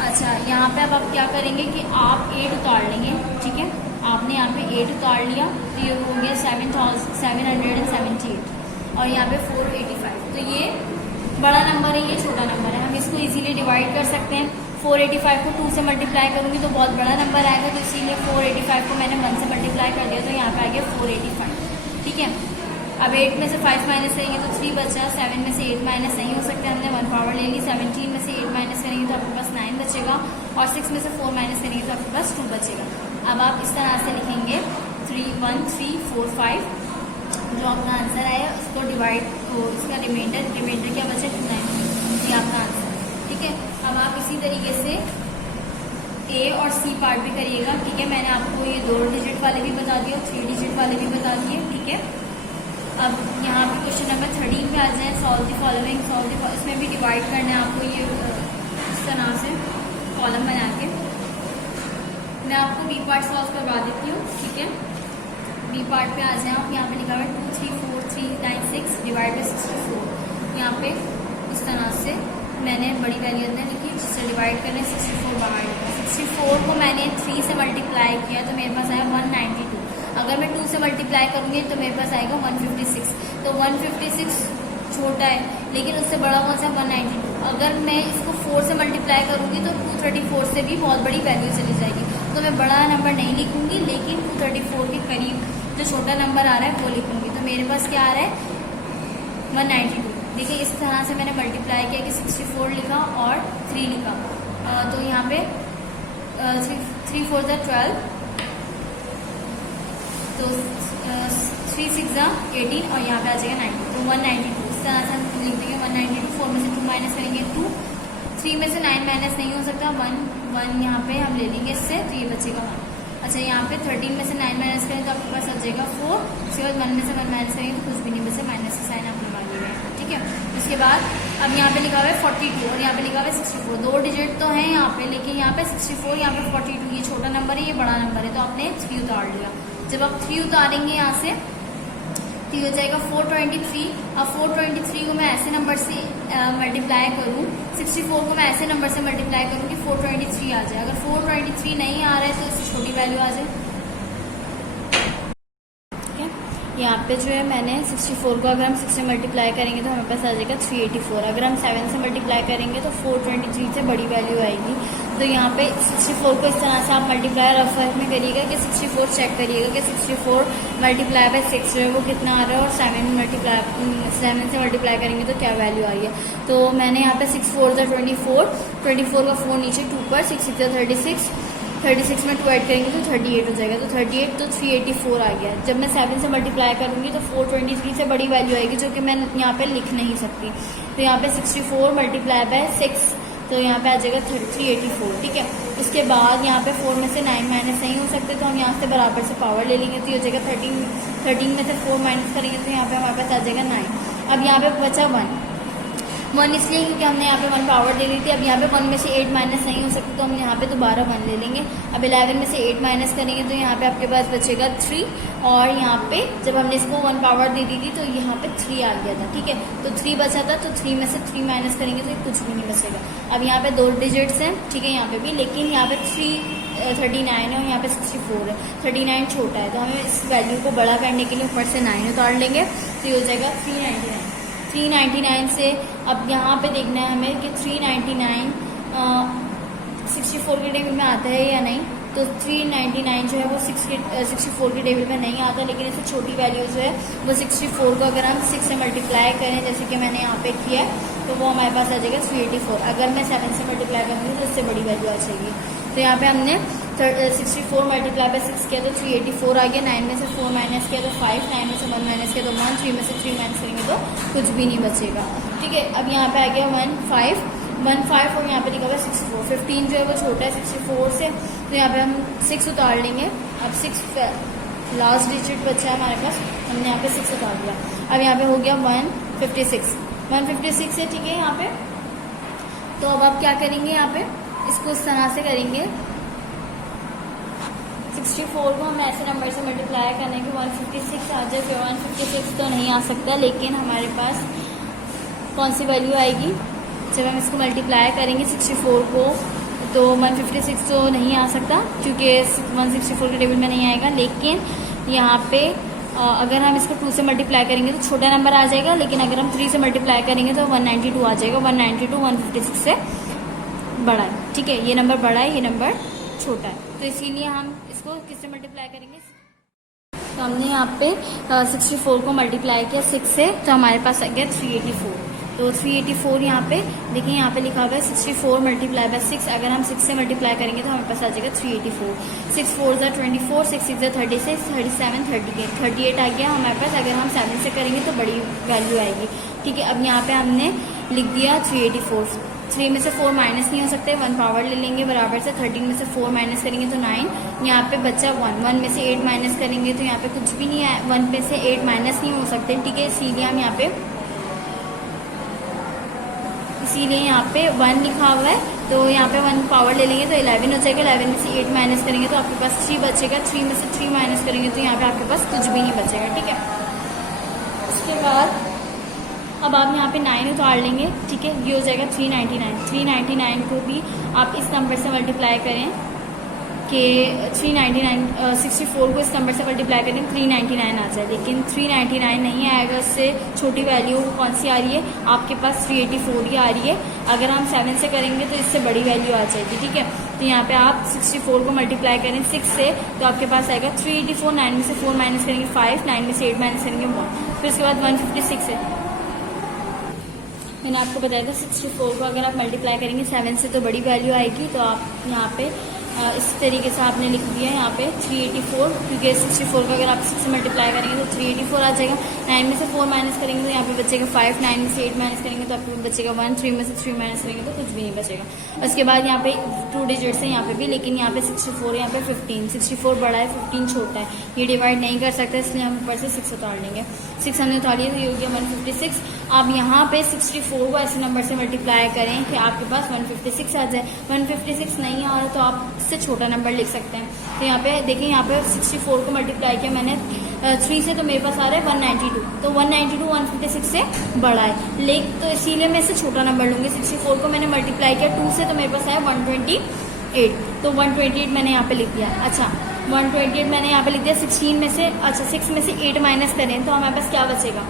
अच्छा, यहाँ पे अब आप क्या करेंगे कि आप 8 उतार लेंगे। ठीक है, आपने यहाँ पे 8 उतार लिया तो ये हो गया 778, और यहाँ पे 485। तो ये बड़ा नंबर है, ये छोटा नंबर है, हम इसको इजीली डिवाइड कर सकते हैं। 485 को 2 से मल्टीप्लाई करूँगी तो बहुत बड़ा नंबर आएगा, तो इसीलिए 485 को मैंने 1 से मल्टीप्लाई कर दिया, तो यहाँ पे आ गया 485। ठीक है, अब 8 में से 5 माइनस करेंगे तो 3 बचा। 7 में से 8 माइनस नहीं हो सकता, हमने 1 पावर ले ली। 17 में से 8 माइनस करेंगे तो आपके पास 9 बचेगा, और 6 में से 4 माइनस करेंगे तो आपके पास 2 बचेगा। अब आप इस तरह से लिखेंगे 3 1 3 4 5, जो आपका आंसर आया उसको डिवाइड, तो इसका रिमाइंडर क्या बचे, 290, ये आपका आंसर है। ठीक है, अब आप इसी तरीके से ए और सी पार्ट भी करिएगा। ठीक है, मैंने आपको ये 2 डिजिट वाले भी बता दिए और 3 डिजिट वाले भी बता दिए। ठीक है, अब यहाँ पे क्वेश्चन नंबर 13 पे आ जाए, सॉल्व द फॉलोइंग। इसमें भी डिवाइड करना है आपको, ये इस तरह से कॉलम बना के। मैं आपको बी पार्ट सॉल्व करवा देती हूँ। ठीक है, बी पार्ट पे आ जाए आप, यहाँ पे लिखा हुआ है 2 3 4 3 9 6 डिवाइड बाई 64। यहाँ पे इस तरह से मैंने बड़ी वैल्यू अंदर लिखी, जिससे डिवाइड करने 64 बाहर लिखा। 64 को मैंने 3 से मल्टीप्लाई किया तो मेरे पास आया 192। अगर मैं 2 से मल्टीप्लाई करूँगी तो मेरे पास आएगा 156। तो 156 छोटा है, लेकिन उससे बड़ा कौन सा, 192। अगर मैं इसको 4 से मल्टीप्लाई करूँगी तो 234 से भी बहुत बड़ी वैल्यू चली जाएगी, तो मैं बड़ा नंबर नहीं लिखूंगी, लेकिन 234 के करीब जो छोटा नंबर आ रहा है वो लिखूंगी। तो मेरे पास क्या आ रहा है, 192। देखिए, इस तरह से मैंने मल्टीप्लाई किया कि 64 लिखा और 3 लिखा। तो यहाँ पे 3 4 ज़ा 12, तो 3 6 ज़ा 18, और यहाँ पे आ जाएगा 90, तो 192। इस तरह से हम लिख देंगे 192। 4 में से 2 माइनस करेंगे 2, 3 में से 9 माइनस नहीं हो सकता, 1 यहाँ पे हम ले लेंगे इससे, तो ये बचेगा 1। अच्छा, यहाँ पे 13 में से 9 माइनस करें तो आपके पास आ जाएगा 4। उसके बाद 1 में से 1 माइनस करेंगे तो कुछ भी नहीं बचे, माइनस का साइन आप लगा लिए। ठीक है, उसके बाद अब यहाँ पे लिखा हुआ है 42 और यहाँ पे लिखा हुआ है 64। 2 डिजिट तो हैं यहाँ पे, लेकिन यहाँ पे 64, यहाँ पे 42। ये छोटा नंबर है, ये बड़ा नंबर है, तो आपने 3 उतार लिया। जब आप 3 उतारेंगे यहाँ से तो हो जाएगा 423। अब 423 को मैं ऐसे नंबर से मल्टीप्लाई करूँ, 64 को मैं ऐसे नंबर से मल्टीप्लाई करूँ कि 423 आ जाए। अगर 423 नहीं आ रहा है तो इससे छोटी वैल्यू आ जाए। ठीक है, यहाँ पे जो है मैंने 64 को अगर हम 6 से मल्टीप्लाई करेंगे तो हमारे पास आ जाएगा 384। अगर हम 7 से मल्टीप्लाई करेंगे तो 423 से बड़ी वैल्यू आएगी। तो यहाँ पे 64 को इस तरह से आप मल्टीप्लाई रफ वर्क में करिएगा कि 64 चेक करिएगा कि 64 मल्टीप्लाई बाय 6 जो है वो कितना आ रहा है, और 7 से मल्टीप्लाई करेंगे तो क्या वैल्यू आ रही है। तो मैंने यहाँ पे 6 4 24 का 4 नीचे 2 पर, 6 6 36 में 2 ऐड करेंगे तो 38 हो जाएगा। तो 38 तो 384 आ गया। जब मैं 7 से मल्टीप्लाई करूंगी तो 423 से बड़ी वैल्यू आएगी, जो कि मैं यहाँ पे लिख नहीं सकती। तो यहाँ पे 64 मल्टीप्लाई बाय 6, तो यहाँ पे आ जाएगा 384। ठीक है। उसके बाद यहाँ पे 4 में से 9 माइनस नहीं हो सकते, तो हम यहाँ से बराबर से पावर ले लेंगे, तो ये हो जाएगा 13 में से 4 माइनस करेंगे तो यहाँ पे हमारे पास आ जाएगा 9। अब यहाँ पे बचा 1 इसलिए क्योंकि हमने यहाँ पे 1 पावर दे दी थी। अब यहाँ पे 1 में से 8 माइनस नहीं हो सकता, तो हम यहाँ पे दोबारा 1 ले लेंगे। अब 11 में से 8 माइनस करेंगे तो यहाँ पे आपके पास बचेगा 3, और यहाँ पे जब हमने इसको 1 पावर दे दी थी तो यहाँ पे 3 आ गया था। ठीक है। तो 3 बचा था, तो 3 में से 3 माइनस करेंगे तो कुछ भी नहीं बचेगा। अब यहाँ पे 2 डिजिट्स हैं, ठीक है, यहाँ पे भी, लेकिन यहाँ पे 39 है और यहाँ पे 64 है। 39 छोटा है, तो हमें इस वैल्यू को बड़ा करने के लिए ऊपर से 9 उतार लेंगे, तो ये हो जाएगा 399 से। अब यहाँ पे देखना है हमें कि 399 64 के टेबल में आता है या नहीं। तो 399 जो है वो 64 के टेबल में नहीं आता, लेकिन इससे छोटी वैल्यू जो है वो 64 को अगर हम 6 से मल्टीप्लाई करें, जैसे कि मैंने यहाँ पे किया है, तो वो हमारे पास आ जाएगा 384। अगर मैं 7 से मल्टीप्लाई करूँगी तो इससे बड़ी वैल्यू आ जाएगी। तो यहाँ पे हमने 64 मल्टीप्लाई बाय 6 किया तो 384 आ गया। 9 में से 4 माइनस किया तो 5, 9 में से 1 माइनस किया तो 1, 3 में से 3 माइनस करेंगे तो कुछ भी नहीं बचेगा। ठीक है। अब यहाँ पे आ गया 15 और यहाँ पे लिखा हुआ है 64। 15 जो है वो छोटा है 64 से, तो यहाँ पे हम 6 उतार लेंगे। अब 6 लास्ट डिजिट बचा है हमारे पास, हमने यहाँ पे 6 उतार दिया। अब यहाँ पे हो गया 156 है। ठीक है। यहाँ पे तो अब आप क्या करेंगे, यहाँ पे इसको इस तरह से करेंगे, 64 को हम ऐसे नंबर से मल्टीप्लाई करने के 156 आ जाए। 156 तो नहीं आ सकता, लेकिन हमारे पास कौन सी वैल्यू आएगी जब हम इसको मल्टीप्लाई करेंगे 64 को, तो 156 तो नहीं आ सकता क्योंकि 164 के टेबल में नहीं आएगा। लेकिन यहाँ पे अगर हम इसको 2 से मल्टीप्लाई करेंगे तो छोटा नंबर आ जाएगा, लेकिन अगर हम 3 से मल्टीप्लाई करेंगे तो 192 आ जाएगा। 192 156 से बड़ा है। ठीक है। ये नंबर बड़ा है, ये नंबर छोटा है, तो इसीलिए हम इसको किससे मल्टीप्लाई करेंगे। तो हमने यहाँ पे 64 को मल्टीप्लाई किया 6 से, तो हमारे पास आ गया 384। तो 384 यहाँ पे देखिए, यहाँ पे लिखा हुआ है 64 मल्टीप्लाई बाय 6। अगर हम 6 से मल्टीप्लाई करेंगे तो हमारे पास आ जाएगा 384। 6 4 24, 6 6 36, 37 38 आ गया हमारे पास। अगर हम 7 से करेंगे तो बड़ी वैल्यू आएगी। ठीक है। अब यहाँ पे हमने लिख दिया 384। 3 में से 4 माइनस नहीं हो सकते, 1 पावर ले लेंगे बराबर से। 13 में से 4 माइनस करेंगे तो 9। यहाँ पे बच्चा 1 में से 8 माइनस करेंगे तो यहाँ पे कुछ भी नहीं है, 1 में से 8 माइनस नहीं हो सकते। ठीक है। इसीलिए हम यहाँ पे 1 लिखा हुआ है, तो यहाँ पे 1 पावर ले लेंगे तो 11 हो जाएगा। 11 में से 8 माइनस करेंगे तो आपके पास 3 बचेगा। 3 में से 3 माइनस करेंगे तो यहाँ पे आपके पास कुछ भी नहीं बचेगा। ठीक है। उसके बाद अब आप यहाँ पे 9 उतार लेंगे। ठीक है। ये हो जाएगा 399 को भी आप इस नंबर से मल्टीप्लाई करें कि 64 को इस नंबर से मल्टीप्लाई करें 399 आ जाए, लेकिन 399 नहीं आएगा। उससे छोटी वैल्यू कौन सी आ रही है आपके पास, 384 ही आ रही है। अगर हम 7 से करेंगे तो इससे बड़ी वैल्यू आ जाएगी। ठीक है। तो यहाँ पे आप 64 को मल्टीप्लाई करें 6 से, तो आपके पास आएगा 384। 9 में से 4 माइनस करेंगे 5, 9 में से 8 माइनस करेंगे 1, फिर उसके बाद 156 है। मैंने आपको बताया था 64 को अगर आप मल्टीप्लाई करेंगे 7 से तो बड़ी वैल्यू आएगी। तो आप यहाँ पे इस तरीके से आपने लिख दिया यहाँ पे 384, क्योंकि 64 को अगर आप 6 से मल्टीप्लाई करेंगे तो 384 आ जाएगा। 9 में से 4 माइनस करेंगे तो यहाँ पे बचेगा 5, 9 में से 8 माइनस करेंगे तो आपको बचेगा 1, 3 में से 3 माइनस करेंगे तो कुछ भी नहीं बचेगा। उसके बाद यहाँ पे 2 डिजिट्स हैं यहाँ पे भी, लेकिन यहाँ पे 64, यहाँ पे 15। 64 बड़ा है, 15 छोटा है, ये डिवाइड नहीं कर सकते, इसलिए हम ऊपर से 6 उतार लेंगे। 6 हमने उतार लिया तो ये हो गया 156। आप यहाँ पे 64 को ऐसे नंबर से मल्टीप्लाई करें कि आपके पास 156 आ जाए। 156 नहीं आ रहा तो आप इससे छोटा नंबर लिख सकते हैं। तो यहाँ पे देखिए, यहाँ पे 64 को मल्टीप्लाई किया मैंने 3 से, तो मेरे पास आ रहा है 192। तो 192 156 से बड़ा है, लेकिन तो इसीलिए मैं इससे छोटा नंबर लूंगी। 64 को मैंने मल्टीप्लाई किया 2 से, तो मेरे पास आया 128। तो 128 मैंने यहाँ पे लिख दिया। अच्छा, 128 मैंने यहाँ पे लिख दिया। 16 में से, अच्छा 6 में से 8 माइनस करें तो हमारे पास क्या बचेगा?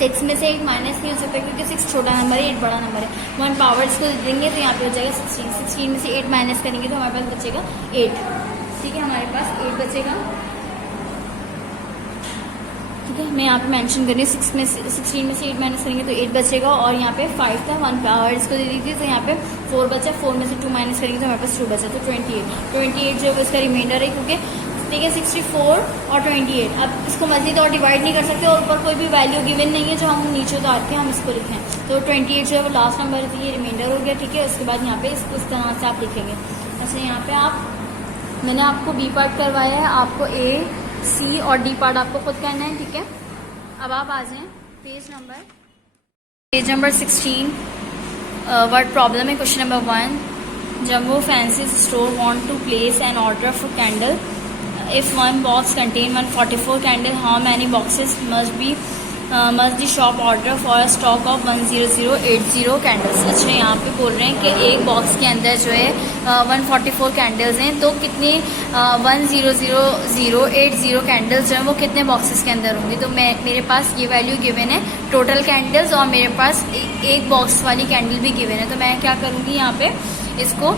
6 में से 8 माइनस नहीं हो सकता क्योंकि 6 छोटा नंबर है, 8 बड़ा नंबर है। 1 पावर इसको देंगे तो यहाँ पे हो जाएगा 16। 16 में से 8 माइनस करेंगे तो हमारे पास बचेगा 8। ठीक है, हमारे पास 8 बचेगा। ठीक है, मैं यहाँ पे मेंशन कर रही हूँ। 16 में से 8 माइनस करेंगे तो 8 बचेगा। और यहाँ पे 5 था, 1 पावर इसको दे दी थी तो यहाँ पे 4 बचा। 4 में से 2 माइनस करेंगे तो हमारे पास 2 बचा, तो 28 जो है इसका रिमाइंडर है क्योंकि ठीक है 64 और 28। अब इसको मजीद और डिवाइड नहीं कर सकते और ऊपर कोई भी वैल्यू गिवन नहीं है जो हम नीचे उतार के हम इसको लिखें। तो 28 जो है वो लास्ट नंबर है, ये रिमाइंडर हो गया। ठीक है, उसके बाद यहाँ पे इसको इस तरह से आप लिखेंगे। अच्छा, यहाँ पे मैंने आपको बी पार्ट करवाया है, आपको ए, सी और डी पार्ट आपको खुद करना है। ठीक है, अब आप आ जाएं पेज नंबर 16। वर्ड प्रॉब्लम है question number 1। Jumbo fancy store want to place an order for candle. If one box contain 144 candle, how many boxes must the shop order for a stock of 10080 candles? अच्छा, यहाँ पे बोल रहे हैं कि एक box के अंदर जो है 144 कैंडल्स हैं, तो कितनी 10080 कैंडल्स जो है वो कितने बॉक्सेस के अंदर होंगी? तो मेरे पास ये वैल्यू गिवन है टोटल कैंडल्स, और मेरे पास एक बॉक्स वाली कैंडल भी गिवन है। तो मैं क्या करूँगी यहाँ पे इसको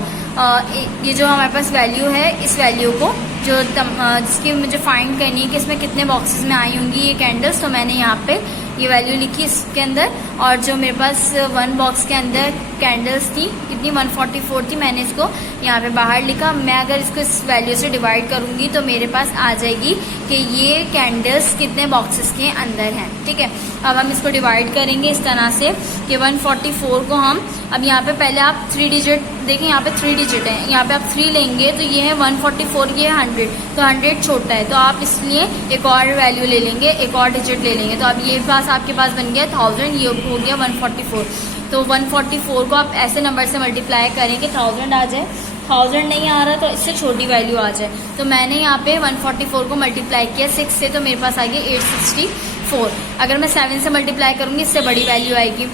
ये जो हमारे पास वैल्यू है, इस वैल्यू को जो जिसकी मुझे फाइंड करनी है कि इसमें कितने बॉक्सेस में आई होंगी ये कैंडल्स, तो मैंने यहाँ पे ये वैल्यू लिखी इसके अंदर। और जो मेरे पास 1 बॉक्स के अंदर कैंडल्स थी कितनी 144 थी, मैंने इसको यहाँ पे बाहर लिखा। मैं अगर इसको इस वैल्यू से डिवाइड करूँगी तो मेरे पास आ जाएगी कि ये कैंडल्स कितने बॉक्सेस के अंदर हैं। ठीक है, अब हम इसको डिवाइड करेंगे इस तरह से कि 144 को हम, अब यहाँ पे पहले आप 3 डिजिट देखें, यहाँ पे 3 डिजिट है, यहाँ पे आप 3 लेंगे तो ये है 144, ये है 100, तो 100 छोटा है तो आप इसलिए एक और वैल्यू ले लेंगे, एक और डिजिट ले लेंगे। तो अब ये पास आपके पास बन गया 1000, ये हो गया 144। तो 144 को आप ऐसे नंबर से मल्टीप्लाई करें कि 1000 आ जाए। 1000 नहीं आ रहा तो इससे छोटी वैल्यू आ जाए। तो मैंने यहाँ पे 144 को मल्टीप्लाई किया 6 से, तो मेरे पास आ गया 864। अगर मैं 7 से मल्टीप्लाई करूँगी इससे बड़ी वैल्यू आएगी।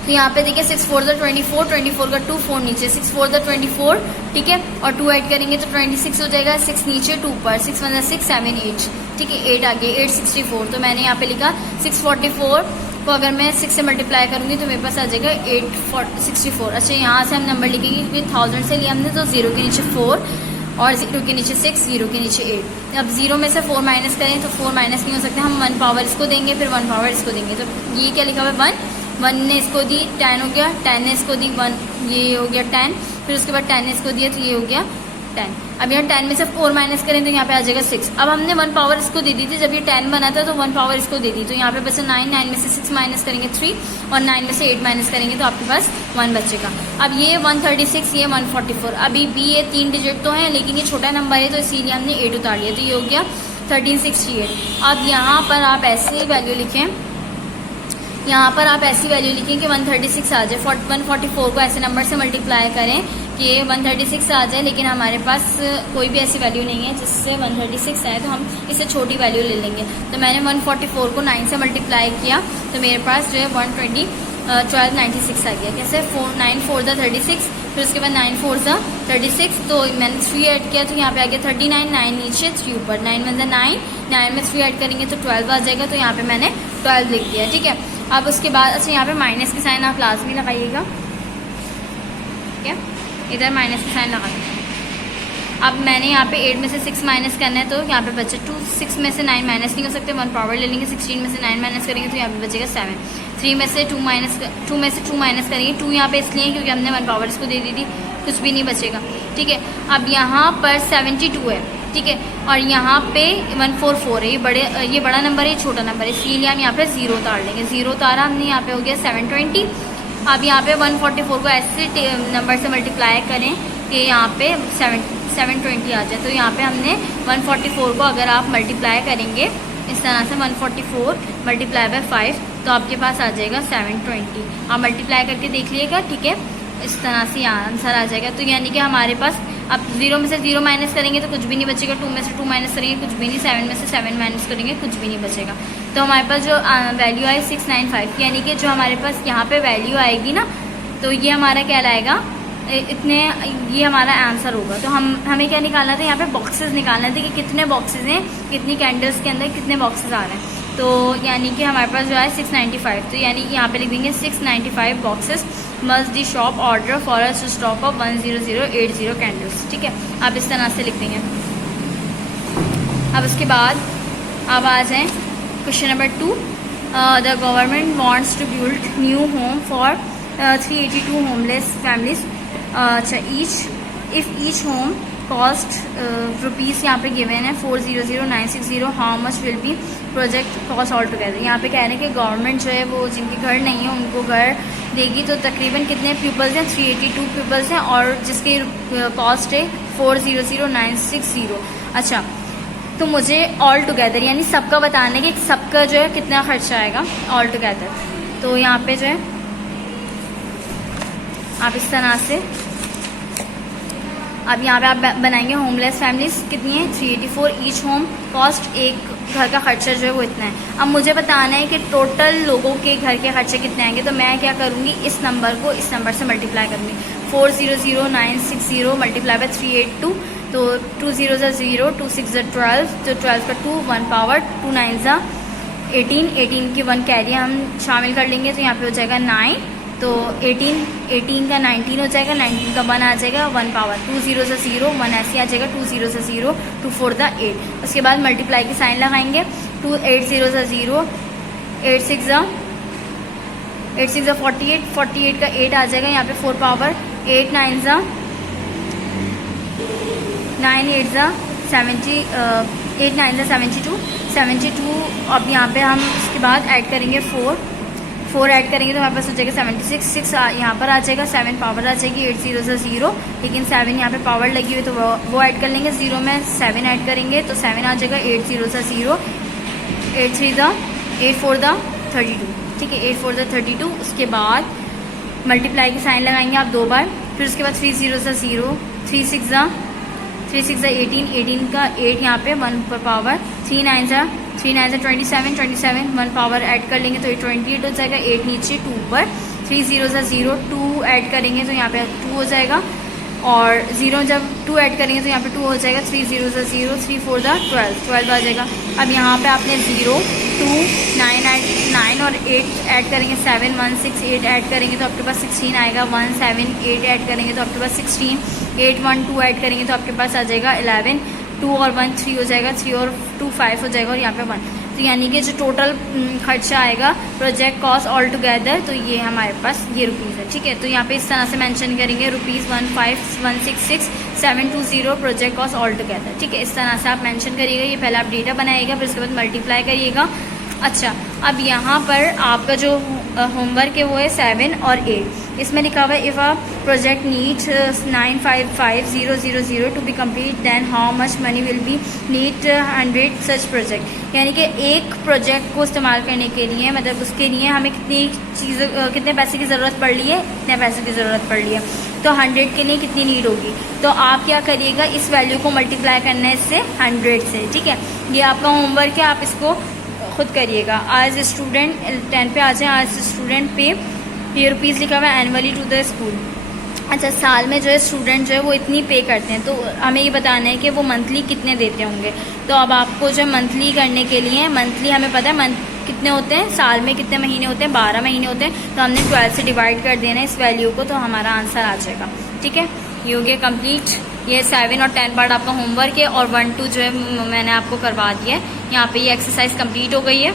तो यहाँ पे देखिए 6 4 24, 24 का 2, 4 नीचे, 6 4 24, ठीक है, और 2 ऐड करेंगे तो 26 हो जाएगा, 6 नीचे 2 पर, 6 1 6 7 8, ठीक है, 8 आगे 864। तो मैंने यहाँ पे लिखा 644 को अगर मैं 6 से मल्टीप्लाई करूँगी तो मेरे पास आ जाएगा 864। अच्छा, यहाँ से हम नंबर लिखेंगे क्योंकि 1000 से लिया हमने, तो 0 के नीचे 4 और 0 के नीचे 6, 0 के नीचे 8। अब 0 में से 4 माइनस करें तो 4 माइनस नहीं हो सकते, हम 1 पावर इसको देंगे, फिर 1 पावर इसको देंगे। तो ये क्या लिखा हुआ है 1 ने इसको दी, 10 हो गया, 10 ने इसको दी 1, ये हो गया 10, फिर उसके बाद 10 ने इसको दिया तो ये हो गया 10। अब यहाँ 10 में से 4 माइनस करें तो यहाँ पे आ जाएगा 6। अब हमने 1 पावर इसको दे दी थी, जब ये 10 बना था तो 1 पावर इसको दे दी, तो यहाँ पे बचा 9, 9 में से 6 माइनस करेंगे 3, और 9 में से 8 माइनस करेंगे तो आपके पास 1 बचेगा। अब ये 136, ये 144, अभी भी ये 3 डिजिट तो हैं लेकिन ये छोटा नंबर है तो इसीलिए हमने 8 उतार लिया, तो ये हो गया 1368। अब यहाँ पर आप ऐसे वैल्यू लिखें, यहाँ पर आप ऐसी वैल्यू लिखें कि 136 आ जाए। 144 को ऐसे नंबर से मल्टीप्लाई करें कि 136 आ जाए, लेकिन हमारे पास कोई भी ऐसी वैल्यू नहीं है जिससे 136 आए, तो हम इससे छोटी वैल्यू ले लेंगे। तो मैंने 144 को 9 से मल्टीप्लाई किया तो मेरे पास जो है 1296 आ गया। कैसे 9 4 36, फिर उसके बाद 9 4 36, तो मैंने 3 ऐड किया तो यहाँ पे आ गया 39, 9 नीचे 3 ऊपर, 9 1 9, 9 में 3 ऐड करेंगे तो 12 आ जाएगा, तो यहाँ पे मैंने 12 लिख दिया, ठीक है। अब उसके बाद अच्छा यहाँ पे माइनस के साइन आप लाजमी लगाइएगा, ठीक है, इधर माइनस के साइन लगा देंगे। अब मैंने यहाँ पे 8 में से 6 माइनस करना है तो यहाँ पे बचे 2, 6 में से 9 माइनस नहीं हो सकते, 1 पावर ले लेंगे, 16 में से 9 माइनस करेंगे तो यहाँ पे बचेगा 7, 3 में से 2 माइनस करेंगे, 2 यहाँ पे इसलिए क्योंकि हमने 1 पावर इसको दे दी थी, कुछ भी नहीं बचेगा, ठीक है। अब यहाँ पर 72 है, ठीक है, और यहाँ पे 144 है, ये बड़ा नंबर है, ये छोटा नंबर है, इसलिए हम यहाँ पे 0 उतार लेंगे। 0 उतारा हमने, यहाँ पे हो गया 720। अब यहाँ पे 144 को ऐसे नंबर से मल्टीप्लाई करें कि यहाँ पे 720 आ जाए, तो यहाँ पे हमने 144 को अगर आप मल्टीप्लाई करेंगे इस तरह से 144 मल्टीप्लाई बाय 5 तो आपके पास आ जाएगा 720। आप मल्टीप्लाई करके देख लीजिएगा, ठीक है, इस तरह से यहाँ आंसर आ जाएगा। तो यानी कि हमारे पास अब 0 में से 0 माइनस करेंगे तो कुछ भी नहीं बचेगा, 2 में से 2 माइनस करेंगे कुछ भी नहीं, 7 में से 7 माइनस करेंगे कुछ भी नहीं बचेगा। तो हमारे पास जो वैल्यू आई 695, यानी कि जो हमारे पास यहाँ पे वैल्यू आएगी ना, तो ये हमारा क्या लाएगा, इतने, ये हमारा आंसर होगा। तो हमें क्या निकालना था, यहाँ पे बॉक्सेस निकालना थे कि कितने बॉक्सेस हैं, कितनी कैंडल्स के अंदर कितने बॉक्सेस आ रहे हैं। तो यानी कि हमारे पास जो है 695, तो यानी कि यहाँ पे लिख देंगे 695 boxes must the shop order for a stock of 10080 candles. ठीक है, आप इस तरह से लिख देंगे। अब उसके बाद अब आ जाएँ question number 2। The government wants to build new home for 382 homeless families. अच्छा, ईच होम कॉस्ट रुपीज़ यहाँ पे गिवन है 400960। How much will be project cost all together. यहाँ पे कह रहे हैं कि गवर्नमेंट जो है वो जिनके घर नहीं है उनको घर देगी। तो तकरीबन कितने पीपल्स हैं, 382 पीपल्स हैं, और जिसकी कॉस्ट है 400960। अच्छा, तो मुझे ऑल टुगेदर यानी सबका बताना है कि सबका जो है कितना खर्चा आएगा ऑल टुगेदर। तो यहाँ पे जो है आप इस तरह से, अब यहाँ पे आप बनाएंगे होमलेस फैमिलीज कितनी है 384, ईच होम कॉस्ट, एक घर का खर्चा जो है वो इतना है। अब मुझे बताना है कि टोटल लोगों के घर के खर्चे कितने आएंगे। तो मैं क्या करूँगी, इस नंबर को इस नंबर से मल्टीप्लाई करूँगी। 400960 मल्टीप्लाई बाय 382, तो 2 0 0, 2 6 12, तो 12 का 2, 1 पावर, 2 9 18, 18 की 1 कैरी हम शामिल कर लेंगे। तो यहाँ पे हो जाएगा 9, तो 18 का 19 हो जाएगा, 19 का 1 आ जाएगा, 1 पावर, 2 0 0, 1 ऐसे आ जाएगा, 2 0 0, 2 4 8। उसके बाद मल्टीप्लाई की साइन लगाएंगे, 2 8 0 0, 8 6 48, 48 का 8 आ जाएगा, यहाँ पे 4 पावर, 8 9 9 8 70, 8 9 72। अब यहाँ पे हम उसके बाद ऐड करेंगे 4 ऐड करेंगे तो हमारे पास हो जाएगा 76, 6 यहाँ पर आ जाएगा, 7 पावर आ जाएगी, 8 0 0, लेकिन 7 यहाँ पे पावर लगी हुई तो वो ऐड कर लेंगे। 0 में 7 ऐड करेंगे तो 7 आ जाएगा, 8 0 0, 8 3 8 4 32। ठीक है, 8 4 32। उसके बाद मल्टीप्लाई की साइन लगाएंगे आप 2 बार, फिर उसके बाद 3 0 0, 3 6 18, 18 का 8 यहाँ पे 1 पर पावर, 3 9 27, 1 पावर ऐड कर लेंगे तो 28 हो जाएगा, 8 नीचे 2 पर, 3 0 0, 2 ऐड करेंगे तो यहाँ पे 2 हो जाएगा, और 0 जब 2 ऐड करेंगे तो यहाँ पे 2 हो जाएगा, 3 0 0, 3 4 12 आ जाएगा। अब यहाँ पे आपने 0 2 9 और 8 ऐड करेंगे, 7 1 6 8 ऐड करेंगे तो आपके पास 16 आएगा, 1 7 8 ऐड करेंगे तो आपके पास 16, 8 1 2 ऐड करेंगे तो आपके पास आ जाएगा 11, 2 और 1 3 हो जाएगा, 3 और 2 5 हो जाएगा, और यहाँ पे 1। तो यानी कि जो टोटल खर्चा आएगा प्रोजेक्ट कॉस्ट ऑल टुगेदर, तो ये हमारे पास ये रुपीज़ है। ठीक है, तो यहाँ पे इस तरह से मेंशन करेंगे ₹15166 प्रोजेक्ट कॉस्ट ऑल टुगेदर। ठीक है, इस तरह से आप मेंशन करिएगा। ये पहले आप डेटा बनाइएगा, फिर उसके बाद मल्टीप्लाई करिएगा। अच्छा, अब यहाँ पर आपका जो होमवर्क है वो है 7 और 8। इसमें लिखा हुआ है if a project needs 955000 to be complete then how much money will be need 100 such project. यानी कि एक प्रोजेक्ट को इस्तेमाल करने के लिए, मतलब उसके लिए हमें कितने पैसे की ज़रूरत पड़ रही है, इतने पैसे की ज़रूरत पड़ रही है, तो 100 के लिए कितनी नीड होगी। तो आप क्या करिएगा, इस वैल्यू को मल्टीप्लाई करना है इससे 100 से। ठीक है, ये आपका होमवर्क है, आप इसको खुद करिएगा। आज स्टूडेंट 10 पे आ जाए। आज स्टूडेंट पे ये रुपीज़ लिखा हुआ है एनुअली टू द स्कूल। अच्छा, साल में जो है स्टूडेंट जो है वो इतनी पे करते हैं, तो हमें ये बताना है कि वो मंथली कितने देते होंगे। तो अब आपको जो मंथली करने के लिए, मंथली हमें पता है मंथ कितने होते हैं, साल में कितने महीने होते हैं, 12 महीने होते हैं, तो हमने 12 से डिवाइड कर देना है इस वैल्यू को, तो हमारा आंसर आ जाएगा। ठीक है, ये हो गया कंप्लीट। ये 7 और 10 पार्ट आपका होमवर्क है, और 1 2 जो है मैंने आपको करवा दिया है। यहाँ पे ये एक्सरसाइज कंप्लीट हो गई है।